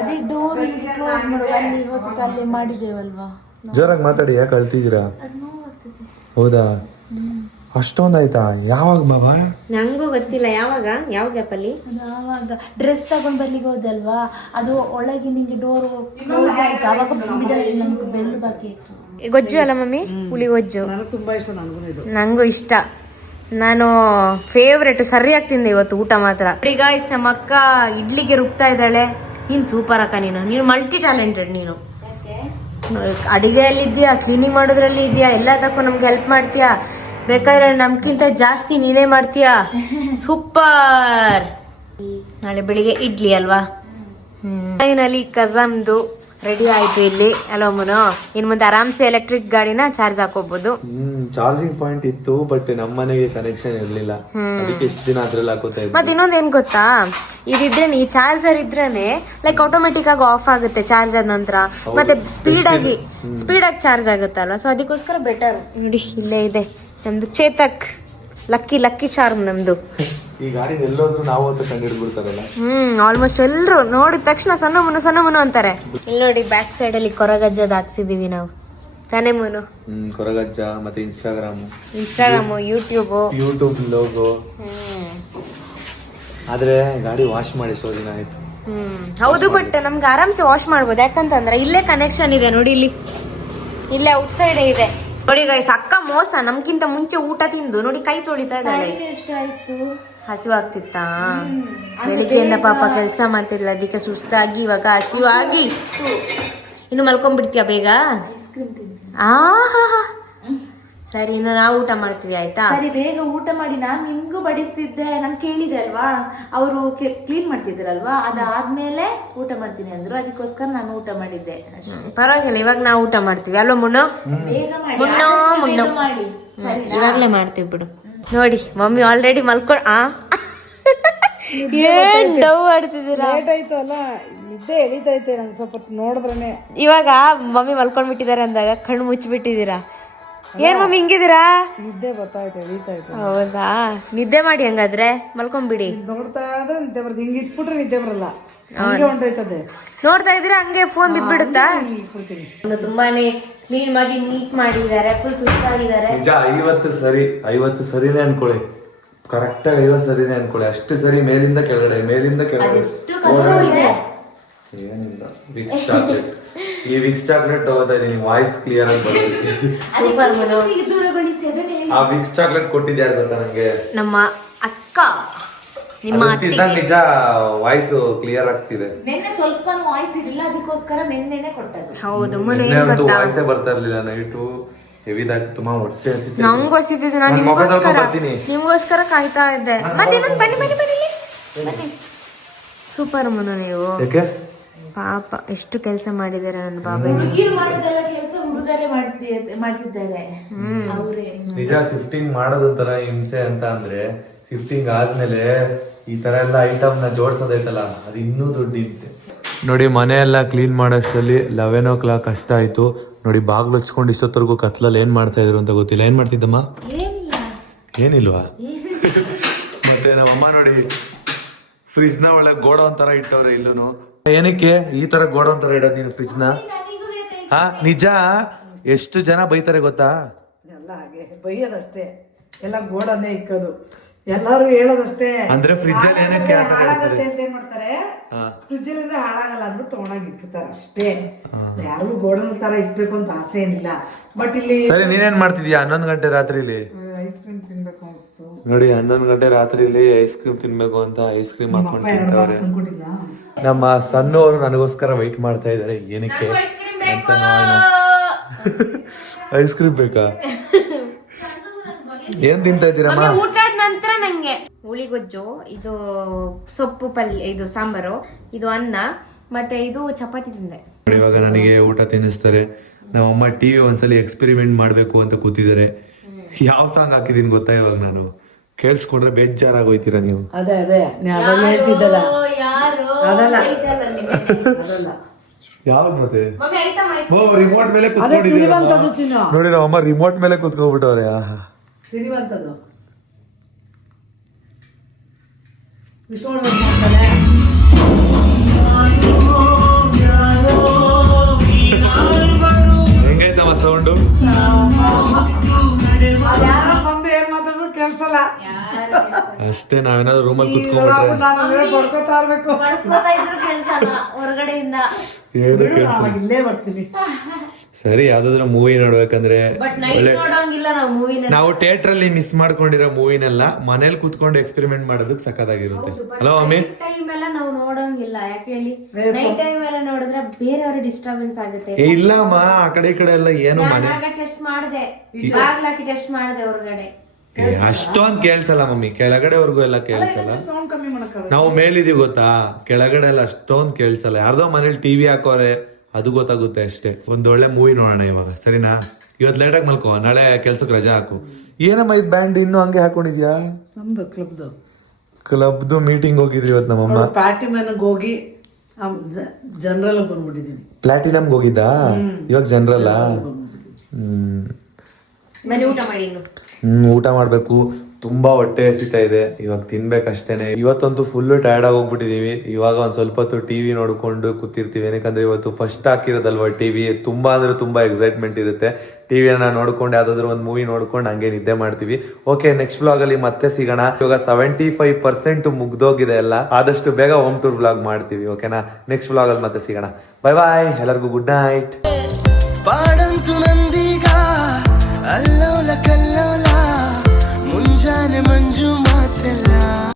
ಅದೇ ಡೋರ್ ಕ್ಲೋಸ್ ಮಾಡುವ ಅಲ್ಲಿ ಹೊಸತು ಅಲ್ಲಿ ಮಾಡಿದ್ದೇವಲ್ವಾ. ಜೋರಾಗಿ ಮಾತಾಡಿ, ಯಾಕೆ ಅಳ್ತಿದ್ದೀರಾ? ಹೌದಾ, ಅಷ್ಟೊಂದಾಯ್ತಾ? ಯಾವಾಗ ಬಾಬಾ? ನಂಗೂ ಗೊತ್ತಿಲ್ಲ ಯಾವಾಗ, ಯಾವ ಗ್ಯಾಪಲ್ಲಿ. ಅದು ಆವಾಗ ಡ್ರೆಸ್ ತಗೊಂಡ್ ಬರ್ಲಿಕ್ಕೆ ಹೋದಲ್ವಾ, ಅದು ಒಳಗೆ ನಿಂಗೆ ಡೋರ್ ಕ್ಲೋಸ್ ಆಯ್ತು. ಅವಾಗ ಮಿಡಲ್ ನಮ್ಗೆ ಬೆಲ್ಲು ಬಾಕಿ ಇತ್ತು. ಗೊಜ್ಜು ಅಲ್ಲ ಮಮ್ಮಿ, ಹುಳಿ ಗೊಜ್ಜು. ನನಗೆ ತುಂಬಾ ಇಷ್ಟ. ನಂಗೂ ಇಷ್ಟ. ನಾನು ಫೇವ್ರೆಟ್. ಸರಿಯಾಗಿ ತಿಂದೆ ಇವತ್ತು ಊಟ ಮಾತ್ರ. ಗಾಯ್ಸ್, ನಮ್ಮ ಅಕ್ಕ ಇಡ್ಲಿಗೆ ರುಬ್ತಾ ಇದ್ದಾಳೆ. ನೀನು ಸೂಪರ್ ಅಕ್ಕ, ನೀನು ಮಲ್ಟಿ ಟ್ಯಾಲೆಂಟೆಡ್. ನೀನು ಅಡಿಗೆಯಲ್ಲಿ ಇದೆಯಾ, ಕ್ಲೀನಿಂಗ್ ಮಾಡೋದ್ರಲ್ಲಿ ಇದೆಯಾ, ಎಲ್ಲದಕ್ಕೂ ನಮ್ಗೆ ಹೆಲ್ಪ್ ಮಾಡ್ತೀಯಾ. ಬೇಕಾದ್ರೆ ನಮ್ಗಿಂತ ಜಾಸ್ತಿ ನೀನೇ ಮಾಡ್ತೀಯಾ. ಸೂಪರ್. ನಾಳೆ ಬೆಳಿಗ್ಗೆ ಇಡ್ಲಿ ಅಲ್ವಾ. ಫೈನಲಿ ಕಜಮ್ದು ರೆಡಿ ಆಯ್ತು ಇಲ್ಲಿ. ಅಲೋ ಮುನು, ಇನ್ ಮುಂದೆ ಆರಾಮ್ಸೆ ಎಲೆಕ್ಟ್ರಿಕ್ ಗಾಡಿನ ಚಾರ್ಜ್ ಹಾಕೋಬಹುದು. ಚಾರ್ಜಿಂಗ್ ಪಾಯಿಂಟ್ ಇತ್ತು, ಬಟ್ ನಮ್ಮ ಮನೆಗೆ ಕನೆಕ್ಷನ್ ಇರ್ಲಿಲ್ಲ. ಅದಕ್ಕೆ ಇಷ್ಟು ದಿನ ಅದ್ರಲ್ಲಿ ಹಾಕೋತಾ ಇದ್ದೆ. ಮತ್ತೆ ಇನ್ನೊಂದ್ ಏನ್ ಗೊತ್ತಾ, ಇದಿದ್ರೇನೆ, ಈ ಚಾರ್ಜರ್ ಇದ್ರೇನೆ ಲೈಕ್ ಆಟೋಮೆಟಿಕ್ ಆಗಿ ಆಫ್ ಆಗುತ್ತೆ ಚಾರ್ಜ್ ಆದ ನಂತರ. ಮತ್ತೆ ಸ್ಪೀಡ್ ಆಗಿ ಚಾರ್ಜ್ ಆಗುತ್ತಲ್ವಾ. ಸೊ ಅದಕ್ಕೋಸ್ಕರ ಬೆಟರ್. ನೋಡಿ ಇಲ್ಲೇ ಇದೆ ನಮ್ದು ಚೇತಕ್. ಲಕ್ಕಿ ಚಾರ್ಮ್ ನಮ್ದು. ಈ ಗಾಡಿ ಎಲ್ಲೋದ್ರು ನಾವು ಅಂತ ಕಂಡಿಡ್ಬಿಡ್ತಾರಲ್ಲ. ಆಲ್ಮೋಸ್ಟ್ ಎಲ್ರು ನೋಡಿದ ತಕ್ಷಣ ಸಣ್ಣ ಮುನು ಅಂತಾರೆ. ಇಲ್ಲಿ ನೋಡಿ ಬ್ಯಾಕ್ ಸೈಡ್ ಅಲ್ಲಿ ಕೊರಗಜ್ಜದ್ ಹಾಕ್ಸಿದೀವಿ ನಾವು. ತಾನೇ ಮುನು? ಕೊರಗಜ್ಜ, ಮತ್ತೆ ಇನ್ಸ್ಟಾಗ್ರಾಮು, ಯೂಟ್ಯೂಬ್ ಲೋಗೋ. ಆದ್ರೆ ಗಾಡಿ ವಾಶ್ ಮಾಡಿ ಎಷ್ಟೋ ದಿನ ಆಯ್ತು. ಹೌದು, ಬಟ್ ನಮ್ಗೆ ಆರಾಮ್ಸೆ ವಾಶ್ ಮಾಡ್ಬೋದು. ಯಾಕಂತಂದ್ರೆ ಇಲ್ಲೇ ಕನೆಕ್ಷನ್ ಇದೆ ನೋಡಿ, ಇಲ್ಲೇ ಔಟ್ ಸೈಡ್ ಇದೆ ನೋಡಿ ಗೈಸ್. ಅಕ್ಕ ಮೋಸ, ನಮ್ಗಿಂತ ಮುಂಚೆ ಊಟ ತಿಂದು ನೋಡಿ ಕೈ ತೊಳಿತಾ ಇದ್ದಾಳೆ. ಎಷ್ಟಾಯ್ತು? ಹಸಿವಾಗ್ತಿತ್ತಾ? ಬೆಳಿಗ್ಗೆಯಿಂದ ಪಾಪ ಕೆಲಸ ಮಾಡ್ತಿರ್ಲ, ಅದಕ್ಕೆ ಸುಸ್ತಾಗಿ ಇವಾಗ ಹಸಿವಾಗಿ. ಇನ್ನು ಮಲ್ಕೊಂಡ್ಬಿಡ್ತೀಯ ಬೇಗ? ಸರಿ, ಇನ್ನು ನಾವು ಊಟ ಮಾಡ್ತೀವಿ ಆಯ್ತಾ? ಸರಿ, ಬೇಗ ಊಟ ಮಾಡಿ. ನಾನ್ ನಿಮ್ಗೂ ಬಡಿಸ್ತಿದ್ದೆ, ನಾನು ಕೇಳಿದೆ ಅಲ್ವಾ, ಅವರು ಕ್ಲೀನ್ ಮಾಡ್ತಿದ್ರಲ್ವಾ, ಅದಾದ್ಮೇಲೆ ಊಟ ಮಾಡ್ತೀನಿ ಅಂದ್ರು. ಅದಕ್ಕೋಸ್ಕರ ನಾನು ಊಟ ಮಾಡಿದ್ದೆ. ಪರವಾಗಿಲ್ಲ, ಇವಾಗ ನಾವು ಊಟ ಮಾಡ್ತೀವಿ ಅಲ್ವಾ ಮುನ್ನು? ಬೇಗ ಮಾಡಿ. ಇವಾಗ್ಲೇ ಮಾಡ್ತೀವಿ ಬಿಡು. ನೋಡಿ ಮಮ್ಮಿ ಆಲ್ರೆಡಿ ಏನ್ ಡವ್ ಆಡ್ತಿದ್ದೀರಾ? ಲೇಟ್ ಆಯ್ತು ಅಲ್ಲ, ನಿದ್ದೆ ಎಳಿತೈತೆ ನಂಗೆ ಸ್ವಲ್ಪ ನೋಡಿದ್ರೇನೆ. ಇವಾಗ ಮಮ್ಮಿ ಮಲ್ಕೊಂಡ್ಬಿಟ್ಟಿದಾರೆ ಅಂದಾಗ ಕಣ್ಣು ಮುಚ್ಚಿಬಿಟ್ಟಿದ್ದೀರಾ. ಏನ್ ಮಮ್ಮಿ ಹಿಂಗಿದ್ದೀರಾ? ನಿದ್ದೆ ಬರ್ತಾಯ್ತು, ಎಳಿತೈತೆ. ಹೌದಾ, ನಿದ್ದೆ ಮಾಡಿ ಹಂಗಾದ್ರೆ, ಮಲ್ಕೊಂಡ್ಬಿಡಿ. ನೋಡ್ತಾ ಇದ್ರೆ ನಿದ್ದೆ ಬರ್ತದೆ, ಹಿಂಗೆ ಇಟ್ಬಿಟ್ರೆ ನಿದ್ದೆ ಬರಲ್ಲ, ಹಂಗೆ ಹೊಂಟೋಯ್ತದೆ. ನೋಡ್ತಾ ಇದ್ದೀರಾ ಹಂಗೆ ಫೋನ್ ಬಿದ್ಬಿಡುತ್ತಾ? ತುಂಬಾನೇ ಕ್ಲೀನ್ ಮಾಡಿ ನೀಟ್ ಮಾಡಿದ್ದಾರೆ, ಫುಲ್ ಸುತ್ತಾಗಿದ್ದಾರೆ. ನಿಜ 50 ಸರಿನೇ ಅನ್ಕೊಳ್ಳಿ. ಕರೆಕ್ಟ್ ಆಗಿ 50 ಸರಿನೇ ಅನ್ಕೊಳ್ಳಿ. ಅಷ್ಟು ಸರಿ ಮೇಲಿಂದ ಕೆಳಗಡೆ ಅದೆಷ್ಟು ಕಷ್ಟ ಇದೆ. ಏನಿಲ್ಲ, ವಿಕ್ಸ್ ಚಾಕ್ಲೇಟ್. ಈ ವಿಕ್ಸ್ ಚಾಕ್ಲೇಟ್ ತಗೋತಾ ಇದೀನಿ, ವಾಯ್ಸ್ ಕ್ಲಿಯರ್ ಆಗಿ ಬರುತ್ತೆ. ಆ ವಿಕ್ಸ್ ಚಾಕ್ಲೇಟ್ ಕೊಟ್ಟಿದ್ದೆ ಯಾರು ಗೊತ್ತಾ ನಂಗೆ? ನಮ್ಮ ಅಕ್ಕ. ನಿಮ್ಮ ನಿಜ ವಾಯ್ಸ್ ಕ್ಲಿಯರ್ ಆಗ್ತಿದೆ. ನಿನ್ನೆ ಸ್ವಲ್ಪ ವಾಯ್ಸ್ ಇರಲಿಲ್ಲ, ಅದಕ್ಕೋಸ್ಕರ ನಿನ್ನೆನೆ ಕೊಟ್ಟದ್ದು. ಹೌದು, ವಾಯ್ಸೇ ಬರ್ತಾ ಇರ್ಲಿಲ್ಲ. ನೈಟು ಹೆವಿದಾಯ್ತು, ತುಂಬಾ ಹೊಟ್ಟೆ ಹಸಿತು. ನಂಗೂ ಹಸಿತಿದ್ದು. ನಾನು ನಿಮ್ಗೋಸ್ಕರ ಕಾಯ್ತಾ ಇದ್ದೆ. ಬನ್ನಿ. ಸೂಪರ್ ಮುನು ನೀವು. ಪಾಪ ಎಷ್ಟು ಕೆಲಸ ಮಾಡಿದ್ದಾರೆ ನನ್ನ ಬಾಬಾ. ಹುಡುಗಿರು ಮಾಡೋದೆಲ್ಲ ಕೆಲಸ ಹುಡುಗರೇ ಮಾಡ್ತಿದ್ದಾರೆ. ನಿಜ, ಶಿಫ್ಟಿಂಗ್ ಮಾಡೋದೊಂಥರ ಹಿಂಸೆ ಅಂತ ಅಂದ್ರೆ, ಶಿಫ್ಟಿಂಗ್ ಆದ್ಮೇಲೆ ಈ ತರ ಎಲ್ಲ ಐಟಮ್ ನ ಜೋಡ್ಸೋದೈತಲ್ಲ, ಅದು ಇನ್ನೂ ದೊಡ್ಡ ಹಿಂಸೆ. ನೋಡಿ, ಮನೆ ಎಲ್ಲ ಕ್ಲೀನ್ ಮಾಡೋಷ್ಟರಲ್ಲಿ 11 o'clock ಅಷ್ಟ ಆಯ್ತು. ನೋಡಿ, ಬಾಗ್ಲು ಹಚ್ಕೊಂಡು ಇಷ್ಟೊತ್ತರ್ಗು ಕತ್ಲಲ್ಲಿ ಏನ್ ಮಾಡ್ತಾ ಇದ್ರು ಅಂತ ಗೊತ್ತಿಲ್ಲ. ಏನ್ ಮಾಡ್ತಿದ್ದಮ್ಮ? ಏನಿಲ್ವಾ? ಮತ್ತೆ ನಮ್ಮಮ್ಮ ನೋಡಿ ಫ್ರಿಜ್ ನ ಒಳಗೆ ಗೋಡೌನ್ ತರ ಇಟ್ಟವ್ರೆ. ಇಲ್ಲೂನು ಏನಕ್ಕೆ ಈ ತರ ಗೋಡೌನ್ ತರ ಇಡೋದು ನೀನು ಫ್ರಿಜ್ ನ? ನಿಜ, ಎಷ್ಟು ಜನ ಬೈತಾರೆ ಗೊತ್ತಾ? ಎಲ್ಲ ಹಾಗೆ ಬೈಯೋದಷ್ಟೇ, ಎಲ್ಲ ಗೋಡನ್ನೇ ಇಕ್ಕೋದು, ಎಲ್ಲಾರು ಹೇಳೋದಷ್ಟೇ. ಅಂದ್ರೆ ಫ್ರಿಜ್ ಅಲ್ಲಿ ಏನಕ್ಕೆ ಹಾಳಾಗತ್ತೆ ಅಂತ ಏನ್ ಮಾಡ್ತಾರೆ, ಫ್ರಿಜ್ ಅಲ್ಲಿ ಇದ್ರೆ ಹಾಳಾಗಲ್ಲ ಅಂದ್ಬಿಟ್ಟು ತಗೊಂಡಾಗ ಇಟ್ಟಿರ್ತಾರೆ ಅಷ್ಟೇ. ಯಾರಿಗೂ ಗೋಡನ್ ತರ ಇಕ್ಬೇಕು ಅಂತ ಆಸೆ ಏನಿಲ್ಲ. ಬಟ್ ಇಲ್ಲಿ ಸರಿ, ನೀನೇನ್ ಮಾಡ್ತಿದ್ಯಾ 11 ಗಂಟೆ ರಾತ್ರಿಲಿ? ಐಸ್ ಕ್ರೀಮ್ ತಿನ್ಬೇಕು ಅನ್ಸ್ತು. ನೋಡಿ, 11 ಗಂಟೆ ರಾತ್ರಿಲಿ ಐಸ್ ಕ್ರೀಮ್ ತಿನ್ಬೇಕು ಅಂತ ಐಸ್ ಕ್ರೀಮ್ ಹಾಕೊಂಡು ತಿಂತವ್ರೆ. ನಮ್ಮ ಸಣ್ಣವರು ನನಗೋಸ್ಕರ ವೈಟ್ ಮಾಡ್ತಾ ಇದಾರೆ. ಏನಕ್ಕೆ ಅಂತ ನೋಡೋಣ. ಐಸ್ ಕ್ರೀಮ್ ಬೇಕಾ? ಏನ್ ತಿಂತಾ ಇದ್ದೀರಮ್ಮ? ಊಟದ ನಂತರ ನಂಗೆ ಹುಳಿಗೊಜ್ಜು, ಇದು ಸೊಪ್ಪು ಪಲ್ಯ, ಇದು ಸಾಂಬಾರು, ಇದು ಅನ್ನ, ಮತ್ತೆ ಇದು ಚಪಾತಿ ತಿಂದೆ. ಇವಾಗ ನನಗೆ ಊಟ ತಿನ್ನಿಸ್ತಾರೆ. ನಮ್ಮಮ್ಮ ಟಿವಿ ಒಂದ್ಸಲಿ ಎಕ್ಸ್ಪೆರಿಮೆಂಟ್ ಮಾಡ್ಬೇಕು ಅಂತ ಕೂತಿದ್ದಾರೆ. ಯಾವ ಸಾಂಗ್ ಹಾಕಿದೀನಿ ಗೊತ್ತಾ ಇವಾಗ? ನಾನು ಕೇಳಿಸ್ಕೊಂಡ್ರೆ ಬೇಜಾರಾಗೋಯ್ತೀರಾ ನೀವು. ಅದೇ ಹೇಳ್ತಿದ್ದಲ್ಲ, ಯಾರು ಅದಲ್ಲ ಯಾವಾಗ ಮತ್ತೆ ಮಮ್ಮಿ ಆಯ್ತಾ ಓ ರಿಮೋಟ್ ಮೇಲೆ ಅದೇ ಸಿರಿವಂತದ್ದು ಚಿನ್ನ, ನೋಡಿ ನಮ್ಮ ಅಮ್ಮ ರಿಮೋಟ್ ಮೇಲೆ ಕುತ್ಕೊಂಡ್ಬಿಟ್ಟವ್ರೆ. ಸಿರಿವಂತದ್ದು ವಿಷ್ಣು ಮಾಡ್ತಾನೆ. ಹೆಂಗೈತಮ್ಮ ಸೌಂಡು? ಅದ್ಯಾರೋ ಬಂದು ಏನ್ ಮಾತಾಡ್ರು ಕೆಲ್ಸಲ್ಲ. ಅಷ್ಟೇ, ನಾವೇನಾದ್ರು ರೂಮಲ್ಲಿ ಕುತ್ಕೊಂಡ್ಬಿಟ್ರೆ ನಾನು ಬಡ್ಕೋತಾ ಇರ್ಬೇಕು. ಮಾಡ್ಕೋತಾ ಇದ್ರು ಕೆಲ್ಸಲ್ಲ ಹೊರಗಡೆಯಿಂದ. ಏನು ಬಿಡು, ಕೆಲ್ಸ. ನಾನು ಇಲ್ಲೇ ಬರ್ತೀನಿ. ಸರಿ, ಯಾವ್ದಾದ್ರು ಮೂವಿ ನೋಡ್ಬೇಕಂದ್ರೆ ಬಟ್ ನೈಟ್ ನೋಡೋಂಗಿಲ್ಲ ನಾವು ಮೂವಿನ. ನಾವು ಥಿಯೇಟರ್ ಅಲ್ಲಿ ಮಿಸ್ ಮಾಡ್ಕೊಂಡಿರೋ ಮೂವಿನೆಲ್ಲ ಮನೇಲಿ ಕುತ್ಕೊಂಡು ಎಕ್ಸ್ಪೆರಿಮೆಂಟ್ ಮಾಡೋದಕ್ಕೆ ಸಖತ್ತಾಗಿರುತ್ತೆ. Hello mummy. ಟೈಮ್ ಎಲ್ಲ ನಾವು ನೋಡೋಂಗಿಲ್ಲ. ಯಾಕೆ ಹೇಳಿ, ನೈಟ್ ಟೈಮ್ ಎಲ್ಲ ನೋಡಿದ್ರೆ ಬೇರೆಯವ್ರ ಡಿಸ್ಟರ್ಬೆನ್ಸ್ ಆಗುತ್ತೆ. ಏ ಇಲ್ಲಮ್ಮ, ಆ ಕಡೆ ಈ ಕಡೆ ಎಲ್ಲ ಏನು ಮನೆ ನಾನಾಗ ಟೆಸ್ಟ್ ಮಾಡಿದೆ, ಬಾಗ್ಲಾಕಿ ಟೆಸ್ಟ್ ಮಾಡಿದೆ ಹೊರಗಡೆ. ಅಷ್ಟೊಂದ್ ಕೇಳ್ಸಲ್ಲ ಮಮ್ಮಿ, ಕೆಳಗಡೆವರೆಗೂ ಎಲ್ಲ ಕೇಳ್ಸಲ್ಲ. ಸೌಂಡ್ ಕಮ್ಮಿ ಮಾಡಕ್ಕಾಗಲ್ಲ. ನಾವು ಮೇಲಿದೀವಿ ಗೊತ್ತಾ, ಕೆಳಗಡೆ ಎಲ್ಲ ಅಷ್ಟೊಂದ್ ಕೇಳ್ಸಲ್ಲ. ಯಾರ್ದೋ ಮನೇಲಿ ಟಿವಿ ಹಾಕೋರೆ ಅದು ಗೊತ್ತಾಗುತ್ತೆ ಅಷ್ಟೇ. ಒಂದೊಳ್ಳೆ ಮೂವಿ ನೋಡೋಣ ಇವಾಗ, ಸರಿನಾ? ಇವತ್ತು ಲೇಟಾಗಿ ಮಲ್ಕೋ, ನಾಳೆ ಕೆಲ್ಸಕ್ಕೆ ರಜಾ ಹಾಕು. ಏನಮ್ಮ ಇದು ಬ್ಯಾಂಡ್ ಇನ್ನೂ ಹಂಗೆ ಹಾಕೊಂಡಿದ್ಯಾ? ನಮ್ದು ಕ್ಲಬ್ದು ಕ್ಲಬ್ದು ಮೀಟಿಂಗ್ ಹೋಗಿದ್ರಿ ಇವತ್ತು ನಮ್ಮಮ್ಮ. ಪಾರ್ಟಿ ಮನೆಗೆ ಹೋಗಿ ಜನರಲ್ ಬಂದ್ಬಿಟ್ಟಿದೀನಿ. ಪ್ಲಾಟಿನಮ್ಗೆ ಹೋಗಿದ್ದಾ? ಇವಾಗ ಜನರಲ್ಲ. ಮನೆ ಊಟ ಮಾಡಿ ಇನ್ನು. ಊಟ ಮಾಡ್ಬೇಕು, ತುಂಬಾ ಹೊಟ್ಟೆ ಹಸಿತಾ ಇದೆ, ಇವಾಗ ತಿನ್ಬೇಕಷ್ಟೇನೆ. ಇವತ್ತಂತೂ ಫುಲ್ ಟಯರ್ಡ್ ಆಗಿ ಹೋಗ್ಬಿಟ್ಟಿದೀವಿ. ಇವಾಗ ಒಂದ್ ಸ್ವಲ್ಪ ಹೊತ್ತು ಟಿವಿ ನೋಡ್ಕೊಂಡು ಕೂತಿರ್ತೀವಿ. ಏನಕ್ಕಂದ್ರೆ ಇವತ್ತು ಫಸ್ಟ್ ಹಾಕಿರೋದಲ್ವಾ ಟಿವಿ, ತುಂಬಾ ಅಂದ್ರೆ ತುಂಬಾ ಎಕ್ಸೈಟ್ಮೆಂಟ್ ಇರುತ್ತೆ. ಟಿವಿಯನ್ನ ನೋಡ್ಕೊಂಡು ಯಾವ್ದಾದ್ರು ಒಂದು ಮೂವಿ ನೋಡ್ಕೊಂಡು ಹಂಗೆ ನಿದ್ದೆ ಮಾಡ್ತೀವಿ. ಓಕೆ, ನೆಕ್ಸ್ಟ್ ವ್ಲಾಗ್ ಅಲ್ಲಿ ಮತ್ತೆ ಸಿಗೋಣ. ಇವಾಗ 75% ಮುಗ್ದೋಗಿದೆ ಎಲ್ಲ. ಆದಷ್ಟು ಬೇಗ ಹೋಮ್ ಟೂರ್ ವ್ಲಾಗ್ ಮಾಡ್ತೀವಿ, ಓಕೆನಾ? ನೆಕ್ಸ್ಟ್ ವ್ಲಾಗ್ ಅಲ್ಲಿ ಮತ್ತೆ ಸಿಗೋಣ. ಬಾಯ್ ಬಾಯ್, ಎಲ್ಲರಿಗೂ ಗುಡ್ ನೈಟ್. ಪಾಡಂತು ನಂದೀಗ ಅಲ್ಲೋಲ ಕಲ್ಲೋಲ ಮುಂಜಾನೆ ಮಂಜು ಮಾತೆಲ್ಲ